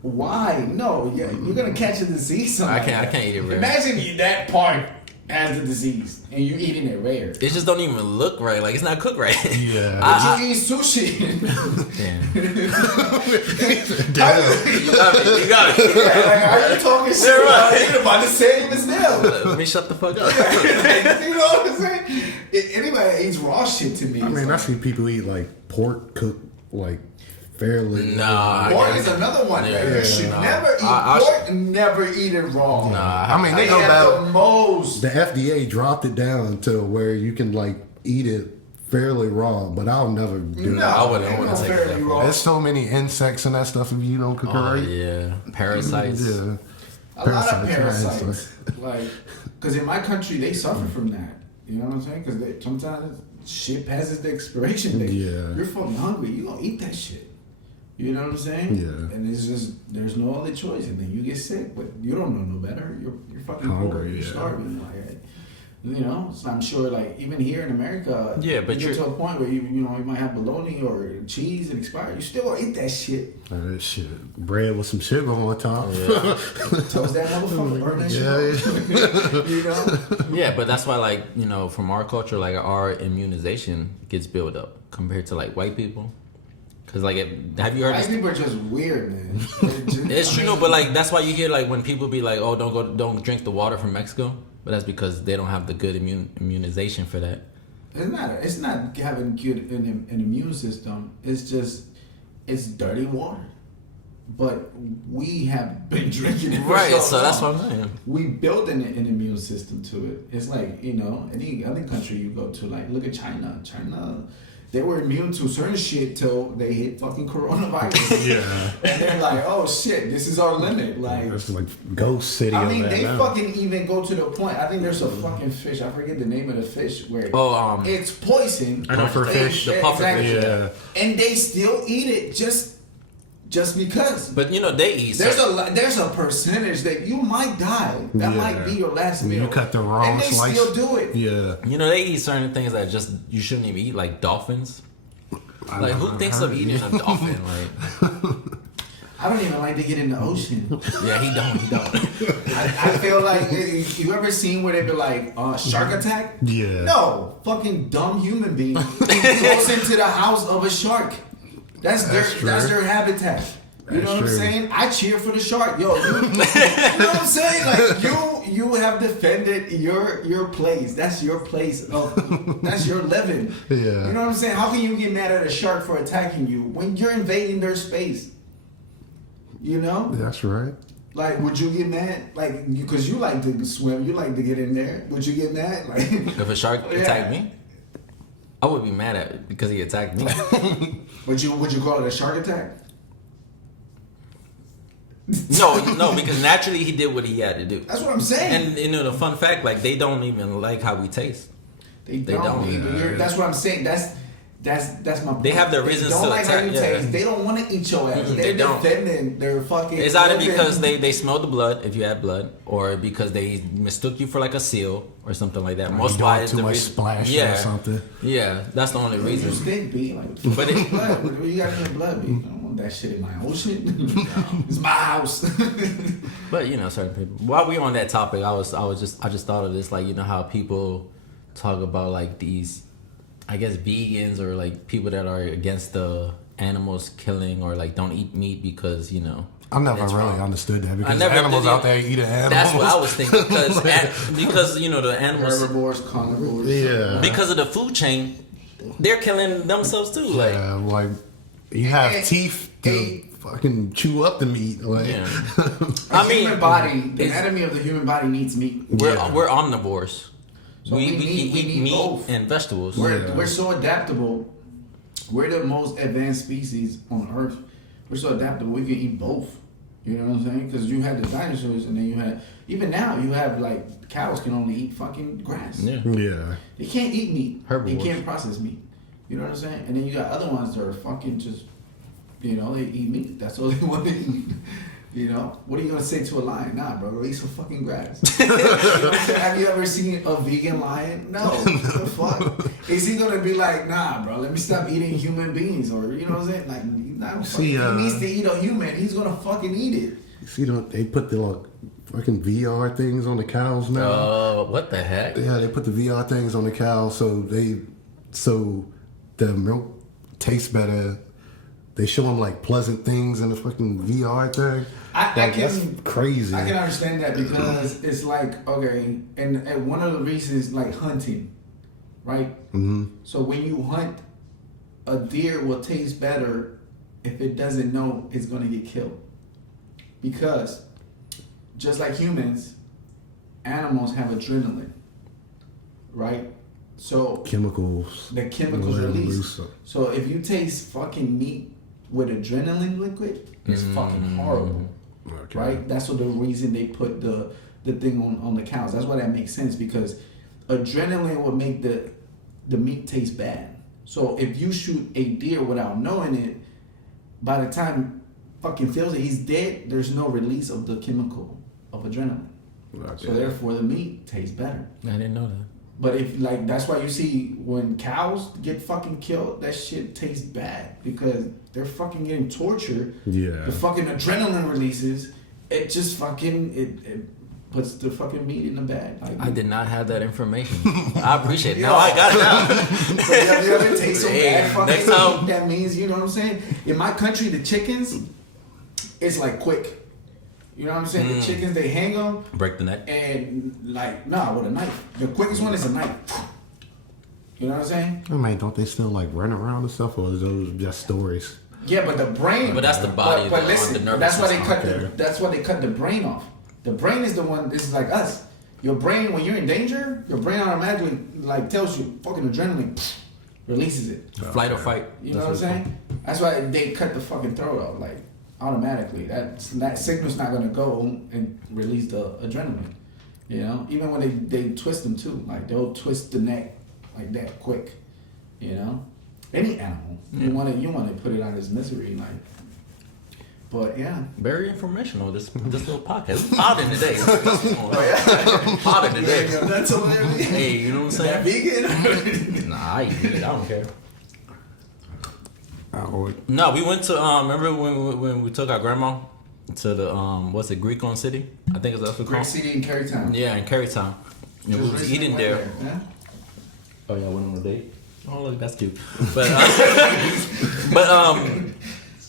why? No, yeah, you're gonna catch a disease. I can't eat it rare. Imagine you that part has the disease, and you're eating it rare. It just don't even look right. Like it's not cooked right. Yeah. But you eat sushi. Damn. You got it. Yeah, like, are you talking shit? Right. You're about the same as them. Let me shut the fuck up. You know what I'm saying? Anybody that eats raw shit to me. I mean, I like, see people eat like pork cooked like fairly. Nah. pork is another one. Yeah. Man. You should Yeah. never eat I pork. Never eat it raw. Nah. I mean, they They go have the back. most. The FDA dropped it down to where you can like eat it fairly raw, but I'll never do No, that. I wouldn't ain't no take fairly that. raw. There's so many insects and that stuff if you don't cook it Oh right. yeah, parasites. Yeah. A lot of Parasites, parasites. Like, because in my country, they suffer from that. You know what I'm saying? Because sometimes shit passes the expiration date. Yeah. You're fucking hungry. You gonna eat that shit. You know what I'm saying? Yeah. And it's just, there's no other choice. And then you get sick, but you don't know no better. You're fucking Hungry, poor. You're yeah. starving. Like, you know, so I'm sure, like, even here in America, Yeah, but you get you're- to a point where you might have bologna or cheese and expire. You still gonna eat that shit. That shit. Bread with some sugar on top. Yeah. Toast that motherfucker, burn that Yeah, shit up. You know? Yeah, but that's why, like, you know, from our culture, like, our immunization gets built up compared to, like, white people. Because, like, have you heard White this? people are just weird, man. It's true, no, but, like, that's why you hear, like, when people be like, oh, don't drink the water from Mexico. But that's because they don't have the good immunization for that. It's not having good an immune system. It's just it's dirty water. But we have been drinking it for Right, so so long. that's what I'm saying. We built an immune system to it. It's like, you know, any other country you go to, like, look at China. China, they were immune to certain shit till they hit fucking coronavirus. Yeah. And they're like, oh shit, this is our limit. Like, It's like ghost city. I of mean, that they now. fucking even go to the point. I think there's a fucking fish. I forget the name of the fish where it's poison. Puffer fish. The puffer Exactly. fish. Yeah. And they still eat it just because. But, you know, they eat. There's a percentage that you might die. That Yeah. might be your last meal. You cut the wrong and they slice. still do it. Yeah. You know, they eat certain things that just you shouldn't even eat, like dolphins. Like, who thinks of eating a dolphin? Like, I don't even like to get in the ocean. yeah, he don't. I feel like you ever seen where they be like shark attack? Yeah. No, fucking dumb human being goes into the house of a shark. That's their habitat. You know what I'm saying? I cheer for the shark. Yo, you know what I'm saying? Like you have defended your place. That's your place. That's your living. Yeah. You know what I'm saying? How can you get mad at a shark for attacking you when you're invading their space? You know? That's right. Like, would you get mad? Like, because you like to swim, you like to get in there. Would you get mad? Like, If a shark Yeah. attacked me, I would be mad at it because he attacked me. would you call it a shark attack? No, because naturally he did what he had to do. That's what I'm saying. And you know the fun fact, like they don't even like how we taste. They They don't. don't. Either. That's what I'm saying. That's my point. They have their reasons They don't to like how you attack, yeah. taste. They don't want to eat your ass. Mm-mm, They're they don't. defending their fucking. It's either living. because they smell the blood if you had blood, or because they mistook you for like a seal or something like that. Most You why doing is too the much reason. splash Yeah, or something. yeah, that's the only You reason. stink, B. Like, But it- blood. What you got in your blood, B? I don't want that shit in my ocean. It's my house. But you know, certain people. While we on that topic, I just thought of this, like, you know how people talk about like these, I guess, vegans or like people that are against the animals killing or like don't eat meat because, you know. I never it's really wrong. understood that because never animals did out either. there eating animals. That's what I was thinking because you know the animals, Herbivores, carnivores. Yeah. because of the food chain, they're killing themselves too. Like, Yeah, like you have Hey, teeth to hey. fucking chew up the meat. Like, yeah. The I mean, human body, the it's- anatomy of the human body needs meat. we're Yeah. we're omnivores. So we we eat need meat both. and vegetables. We're so adaptable. We're the most advanced species on Earth. We're so adaptable. We can eat both. You know what I'm saying? Because you had the dinosaurs, and then you had even now you have like cows can only eat fucking grass. Yeah. yeah. They can't eat meat. Herbivores. They can't process meat. You know what I'm saying? And then you got other ones that are fucking just, you know, they eat meat. That's all they want to eat. You know, what are you gonna say to a lion? Nah, bro, eat some fucking grass. Have you ever seen a vegan lion? No. What the fuck? Is he gonna be like, nah, bro, let me stop eating human beings, or you know what I'm saying? Like, nah, See, he needs to eat a human. He's gonna fucking eat it. See, they put the fucking VR things on the cows now. Oh, what the heck? Yeah, they put the VR things on the cows so the milk tastes better. They show them like pleasant things in the fucking VR thing. That's crazy. I can understand that because it's like, okay, and one of the reasons like hunting, right? Mm-hmm. So when you hunt, a deer will taste better if it doesn't know it's going to get killed. Because just like humans, animals have adrenaline, right? So the chemicals release. So if you taste fucking meat with adrenaline liquid, it's fucking horrible. Okay. Right? That's what the reason they put the thing on the cows. That's why that makes sense, because adrenaline will make the meat taste bad. So if you shoot a deer without knowing it, by the time fucking feels it, he's dead, there's no release of the chemical of adrenaline. Okay. So therefore the meat tastes better. I didn't know that. But if like that's why you see when cows get fucking killed, that shit tastes bad because they're fucking getting tortured. Yeah. The fucking adrenaline releases. It just fucking it puts the fucking meat in the bag. Like, I did not have that information. I appreciate it. Now I got it now. So the other tastes so bad. Fucking next time. that means, you know what I'm saying? In my country, the chickens, it's like quick. You know what I'm saying? The chickens, they hang them. Break the neck. And like, nah, with a knife. The quickest one is a knife. You know what I'm saying? I mean, don't they still like run around and stuff, or is those just stories? Yeah, but the brain. But that's the body. But listen, the nervous that's why they system. cut that's why they cut the brain off. The brain is the one. This is like us. Your brain, when you're in danger, your brain automatically like tells you fucking adrenaline, releases it. Flight or fight. You know what I'm saying? That's why they cut the fucking throat off, like automatically. That signal's not gonna go and release the adrenaline. You know, even when they twist them too, like they'll twist the neck like that quick. You know, any animal you want to put it out of its misery, like. But yeah, very informational. This little podcast. Pot in the day. Pot in the day. That's hilarious. Hey, you know what I'm saying? Vegan? Nah, I eat it. I don't care. Oh, No, we went to remember when we took our grandma to the what's it, Greek on City? I think it's that's what Greek called. City in Carytown. Yeah, in Carytown. And we was eating there. Yeah? Oh yeah, went on a date. Oh look, that's cute. But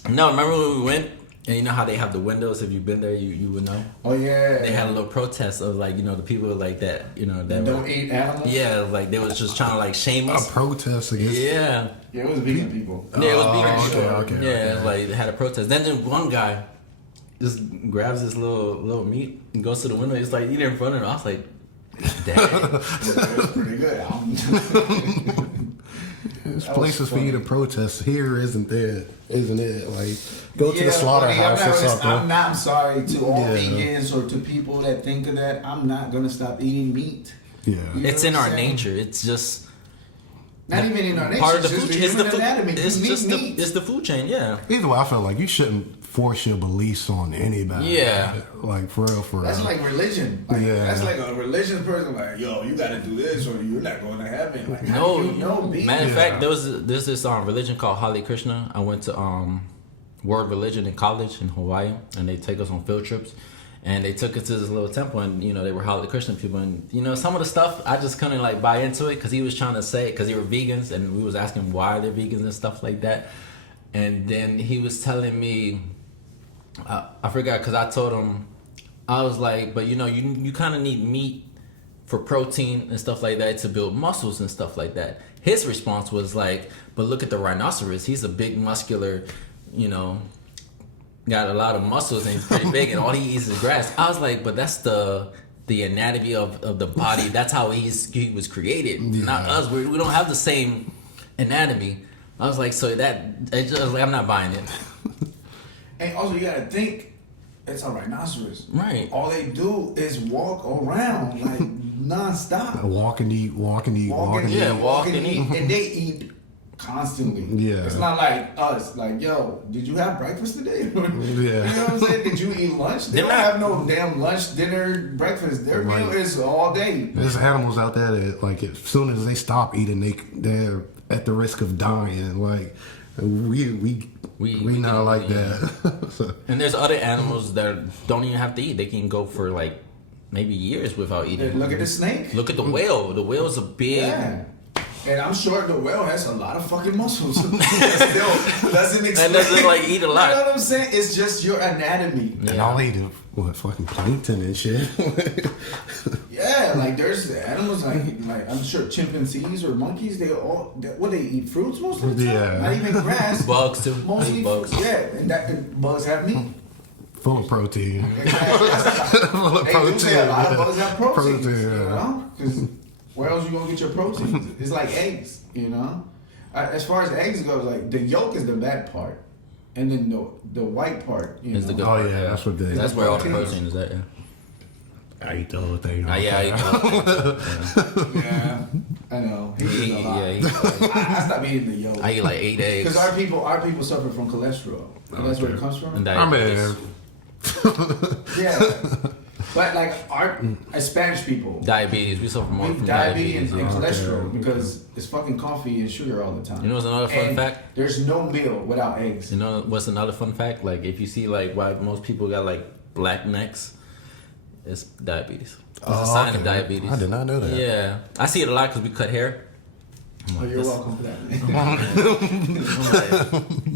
no, remember when we went? And you know how they have the windows? If you've been there, you would know. Oh yeah. They had a little protest of like, you know, the people like that, you know, that don't eat animals. Yeah, like they was just trying to like shame us. a protest against. Yeah. Yeah, it was vegan people. Yeah, it was vegan. Okay. Yeah, like they had a protest. Then one guy just grabs this little meat and goes to the window. He's like eating in front of him. I was like, damn. It was pretty good. There's places for you to protest. Here isn't there? Isn't it? Like go to the slaughterhouse or something. I'm sorry to all Yeah. vegans or to people that think of that. I'm not gonna stop eating meat. Yeah. You know It's what in I'm our saying? nature. It's just Not even in our nature. part of the it's food. just It's the human food. anatomy. It's You just eat meat. it's the food chain. Yeah. Either way, I feel like you shouldn't force your beliefs on anybody. Yeah. Like for real. That's like religion. Like, Yeah. That's like a religious person. Like, yo, you got to do this, or you're not going to heaven. Like, how No, do you know me? matter of Yeah. fact, there's this religion called Hare Krishna. I went to World Religion in college in Hawaii, and they take us on field trips. And they took us to this little temple, and you know they were Hare Krishna people, and you know some of the stuff I just couldn't like buy into it because he was trying to say because they were vegans, and we was asking why they're vegans and stuff like that. And then he was telling me, I forgot because I told him, I was like, but you know you kind of need meat for protein and stuff like that to build muscles and stuff like that. His response was like, but look at the rhinoceros. He's a big muscular, you know, got a lot of muscles and he's pretty big and all he eats is grass. I was like, but that's the anatomy of the body. That's how he was created, not us. We don't have the same anatomy. I was like, so that I was like, I'm not buying it. And also, you got to think, it's a rhinoceros. Right. All they do is walk around like nonstop. walk and eat. Walk and eat. And they eat constantly. Yeah. It's not like us. Like, yo, did you have breakfast today? You know what I'm saying? Did you eat lunch? They don't have no damn lunch, dinner, breakfast. Their meal is all day. There's animals out there that like as soon as they stop eating, they're at the risk of dying. Like We not like that. And there's other animals that don't even have to eat. They can go for like maybe years without eating. Look at the snake. Look at the whale. The whale's a big. Yeah. And I'm sure the whale has a lot of fucking muscles. That still doesn't explain. And doesn't like eat a lot. You know what I'm saying? It's just your anatomy. And all they do, fucking plankton and shit. Yeah, like there's animals like I'm sure chimpanzees or monkeys. They eat fruits most of the time. Yeah. Not even grass. Bugs too. Mostly Bugs. Yeah, and bugs have meat. Full of protein. Full of protein. They do say a lot of bugs have protein. Protein, You yeah. know, because where else you gonna get your protein? It's like eggs. You know, as far as eggs goes, like the yolk is the bad part, and then the white part. You Is know, the good Oh part. yeah, that's what they. That's where all the protein is at. Yeah. I eat the whole thing. Yeah, I eat Yeah, I know. He eats a lot. Yeah, I stopped eating the yolk. I eat like 8 eggs. Because our people suffer from cholesterol. And that's where it comes from. And I diabetes. mean, Yeah. But like as Spanish people, Diabetes. We suffer more we from diabetes diabetes. and Yeah. cholesterol Okay. because it's fucking coffee and sugar all the time. You know what's another fun And fact? There's no meal without eggs. You know what's another fun fact? Like if you see like why most people got like black necks, it's diabetes. It's a sign of okay. diabetes. I did not know that. Yeah, I see it a lot because we cut hair. Oh, you're welcome for that.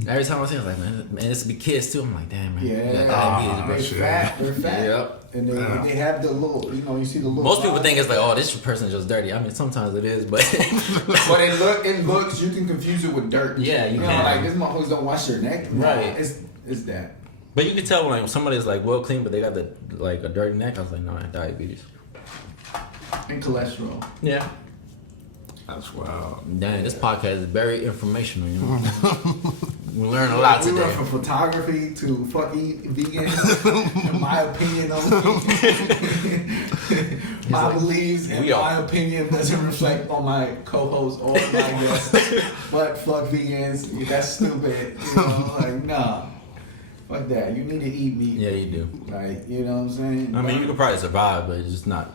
Every time I see it, I'm like, man, it's be kids too. I'm like, damn, man. Yeah, you got diabetes, bro. they're shit. fat. They're fat. Yep. And they have the little, you see the little. Most people lines. think it's like, oh, this person is just dirty. I mean, sometimes it is, but But it looks, you can confuse it with dirt. Yeah, you know, can. like this motherfuckers don't wash their neck. No, Right. it's that. but you can tell when like somebody's like well clean, but they got the like a dirty neck. I was like, no, I have diabetes. And cholesterol. Yeah. That's wild. Dang, this podcast is very informational. You know, we learn a lot We today. went from photography to fucking vegan. In my opinion on my beliefs and we are- my opinion doesn't reflect on my co-host or my guest. But fuck vegans, that's stupid. You know, like nah. Fuck that. You need to eat meat. Yeah, you do. Like, you know what I'm saying? I mean, you could probably survive, but it's just not.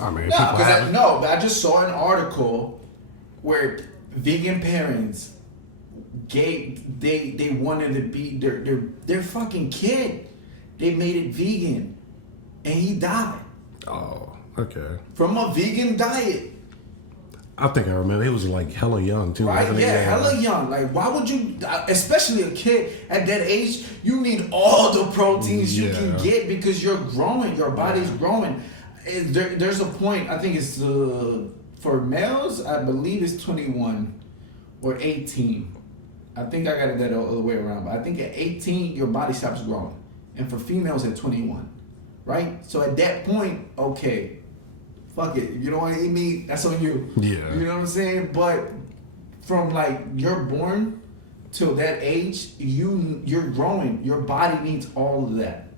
I mean, No, people have it. but I just saw an article where vegan parents they wanted to be their fucking kid. They made it vegan, and he died Oh, okay. from a vegan diet. I think I remember. He was like hella young too. Right? wasn't he? Yeah, hella young. Like, why would you, especially a kid at that age, you need all the proteins you can Yeah. get because you're growing. Your body's growing. There's a point, I think it's for males, I believe it's 21 or 18. I think I got it that other way around, but I think at 18, your body stops growing. And for females at 21, right? So at that point, okay, fuck it. If you don't want to eat meat, that's on you. Yeah. You know what I'm saying? But from like you're born till that age, you're growing. Your body needs all of that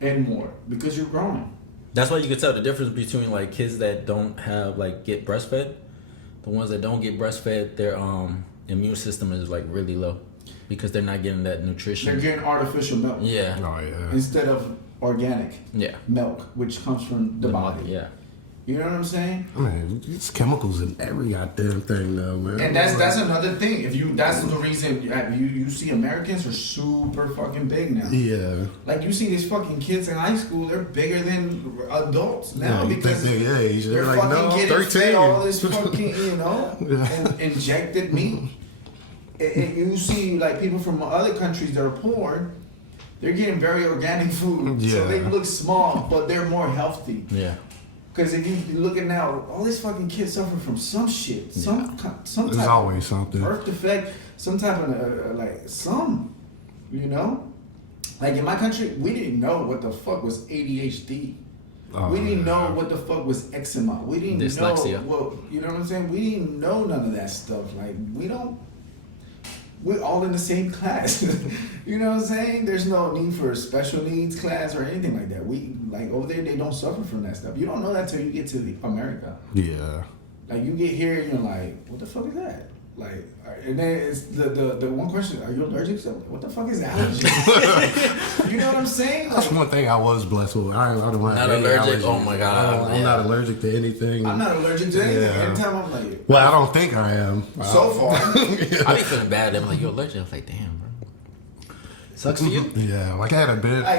and more because you're growing. That's why you can tell the difference between like kids that don't have like get breastfed. The ones that don't get breastfed, their immune system is like really low because they're not getting that nutrition. They're getting artificial milk Yeah. Oh yeah. instead of organic Yeah. milk, which comes from the body. Yeah. You know what I'm saying? I mean, it's chemicals in every goddamn thing now, man. And that's another thing. That's the reason you see Americans are super fucking big now. Yeah. Like you see these fucking kids in high school, they're bigger than adults now Yeah, you because think big age. they're They're like, fucking no, I'm getting 13. fed all this fucking, Yeah. and injected meat. And you see like people from other countries that are poor, they're getting very organic food. So they Yeah. look small, but they're more healthy. Yeah. Because if you look at now, all these fucking kids suffer from some shit, some There's type always of something. birth defect, some type of you know. Like in my country, we didn't know what the fuck was ADHD. Oh, We didn't yeah. know what the fuck was eczema. We didn't Dyslexia. know what, you know what I'm saying? We didn't know none of that stuff. Like we're all in the same class. You know what I'm saying? There's no need for a special needs class or anything like that. We like over there, they don't suffer from that stuff. You don't know that till you get to America. Yeah. Like you get here and you're like, what the fuck is that? Like, and then it's the one question: are you allergic to? What the fuck is allergy? You know what I'm saying? That's one thing I was blessed with. I don't have Not any allergic. allergies. Oh my god! I'm not allergic to anything. I'm not allergic to anything. Yeah. Every time I'm like, Well, I don't think I am. so far. I be feeling bad. I'm like, you're allergic. I was like, damn, bro. Sucks for you. Yeah, like I had a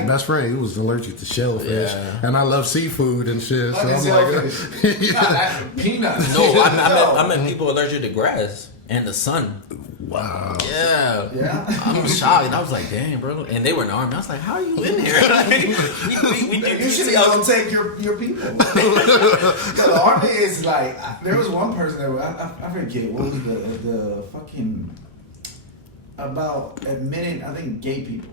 best friend who was allergic to shellfish, Yeah. and I love seafood and shit. So I'm Shellfish. like, Nah, peanuts. No, I met people allergic to grass and the sun. wow. Yeah. Yeah. I'm shocked. And I was like, dang, bro. And they were in the army. I was like, how are you in here? we You should go take your people. The army is like, there was one person that I forget what was the fucking about admitting, I think, gay people,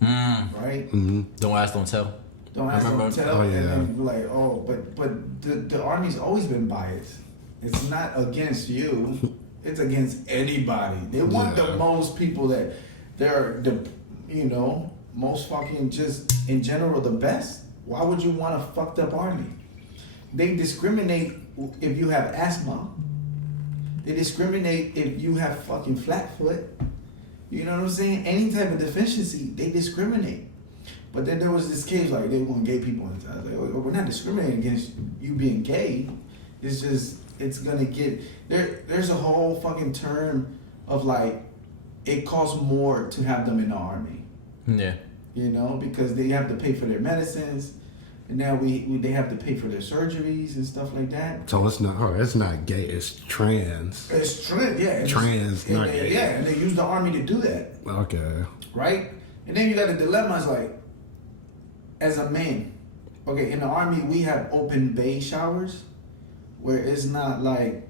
right? Mm-hmm. Don't ask, don't tell. Don't ask, don't tell. Oh, And yeah. then you're like, oh, but the army's always been biased. It's not against you. It's against anybody. They want the most people that they're the, most fucking just in general the best. Why would you want a fucked up army? They discriminate if you have asthma. They discriminate if you have fucking flat foot. You know what I'm saying? Any type of deficiency, they discriminate. But then there was this case like they want gay people. And I was like, oh, we're not discriminating against you being gay. It's just it's gonna get there. There's a whole fucking term of like it costs more to have them in the army. Yeah. Because they have to pay for their medicines, and now they have to pay for their surgeries and stuff like that. So it's not gay. It's trans. It's trans, yeah. Trans, not gay. Yeah, and they use the army to do that, Okay. right? And then you got the dilemma. It's like, as a man, okay, in the army we have open bay showers, where it's not like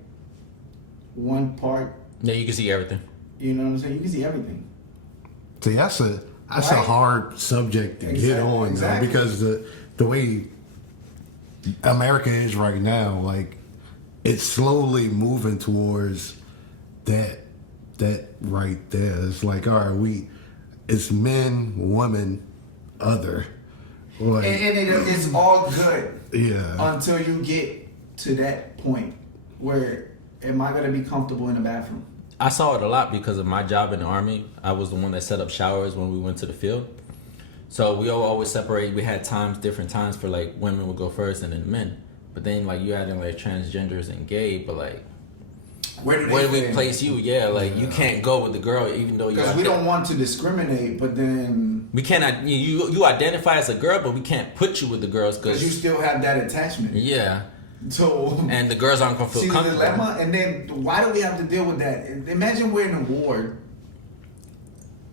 one part. Yeah, you can see everything. You know what I'm saying? You can see everything. See, that's a Right. hard subject to get on, Exactly. though, because the way America is right now, like it's slowly moving towards that right there. It's like, all right, it's men, woman, other. Like, And it's all good. yeah. Until you get to that point where am I gonna be comfortable in the bathroom? I saw it a lot because of my job in the army. I was the one that set up showers when we went to the field. So we always separate. We had different times for like women would go first and then men. But then like you adding like transgenders and gay, but like Where do we place you? Yeah, like you can't go with the girl even though you. Because we don't want to discriminate, but then We cannot. You identify as a girl, but we can't put you with the girls because you because still have that attachment. yeah, So and the girls aren't gonna feel see the comfortable. dilemma, and then why do we have to deal with that? Imagine we're in a ward,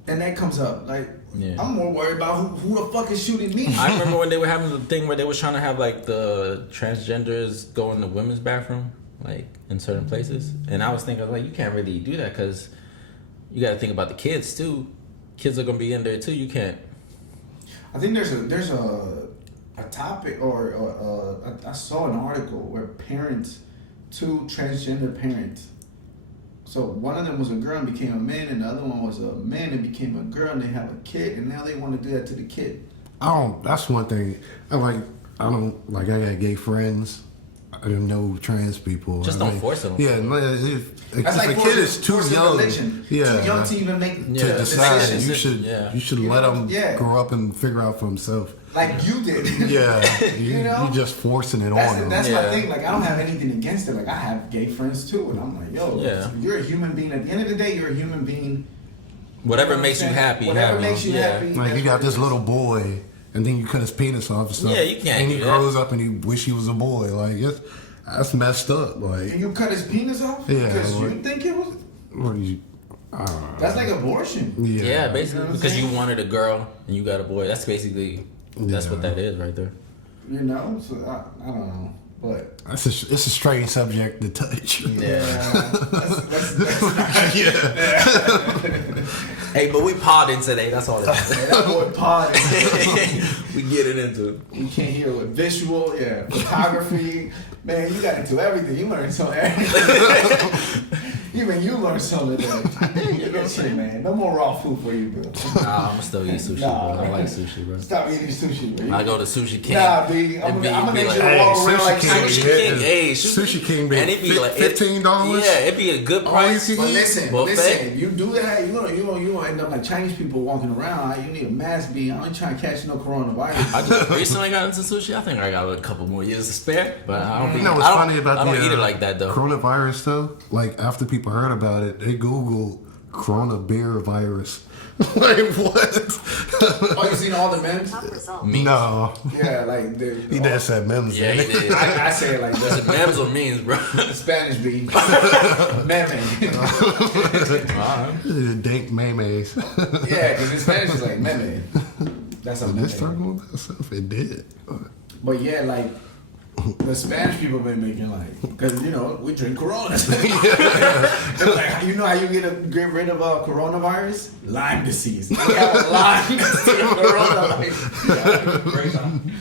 and that comes up. Like Yeah. I'm more worried about who the fuck is shooting me. I remember when they were having the thing where they were trying to have like the transgenders go in the women's bathroom, like in certain places, and I was thinking like you can't really do that because you got to think about the kids too. Kids are gonna be in there too. You can't. I think there's a topic or I saw an article where two transgender parents. So one of them was a girl and became a man, and the other one was a man and became a girl, and they have a kid, and now they want to do that to the kid. That's one thing. I got gay friends. I don't know trans people. Just don't force them. Yeah, if That's the like kid is too forcing young, religion. yeah, Too young to even make to Yeah, decide, decisions. you should You let know, him yeah. grow up and figure out for himself. Like you did. Yeah, You know? you're just forcing it That's, on him. that's Yeah. my thing. Like I don't have anything against it. Like I have gay friends too, and I'm like, yo, Yeah. you're a human being. At the end of the day, you're a human being. Whatever You know makes what you I'm saying? happy. Whatever makes you happy. Like that's you got what this it is. little boy, and then you cut his penis off and stuff. Yeah, you can't And he do that. grows up and he wish he was a boy. Like that's messed up. And Like, you cut his penis off Yeah, because you like- think it was. what you, That's like abortion. Yeah, basically You know what I'm because you saying? wanted a girl and you got a boy. That's basically that's what Yeah. that is right there. You know, so I don't know, but it's a strange subject to touch. Yeah. that's Hey, but we podding today. That's all. That that boy pod. we get it into. You can't hear with visual, photography. Man, you got into everything. You learned so everything. Even you learned something today. Good shit, man. No more raw food for you, bro. Nah, I'm still eat sushi, bro. I like sushi, bro. Stop eating sushi, bro. I go to Sushi King. Nah, B. I'm gonna need you to walk around like Sushi King. Hey, Sushi King, and it be like $15. Yeah, it'd be a good price. But listen. You do that, you gonna end up like Chinese people walking around. You need a mask, B. I ain't trying to catch no coronavirus. I just recently got into sushi. I think I got a couple more years to spare, but I don't. You know what's funny about I don't eat it like that though. Coronavirus though? Like after people heard about it, they Googled Corona beer virus. Like what? Oh, you seen all the memes? No. Yeah, like He did said memes. Yeah, he did. I say it like Is it that. memes or memes, bro? Spanish B. Meme. Dank memes. Yeah, because in Spanish is like meme. That's a This meme. talking about that stuff, it did. But yeah, like the Spanish people been making like, because we drink Corona. They're like, you know how you get rid of coronavirus? Lyme disease. We have Lyme disease, coronavirus. Yeah, great time.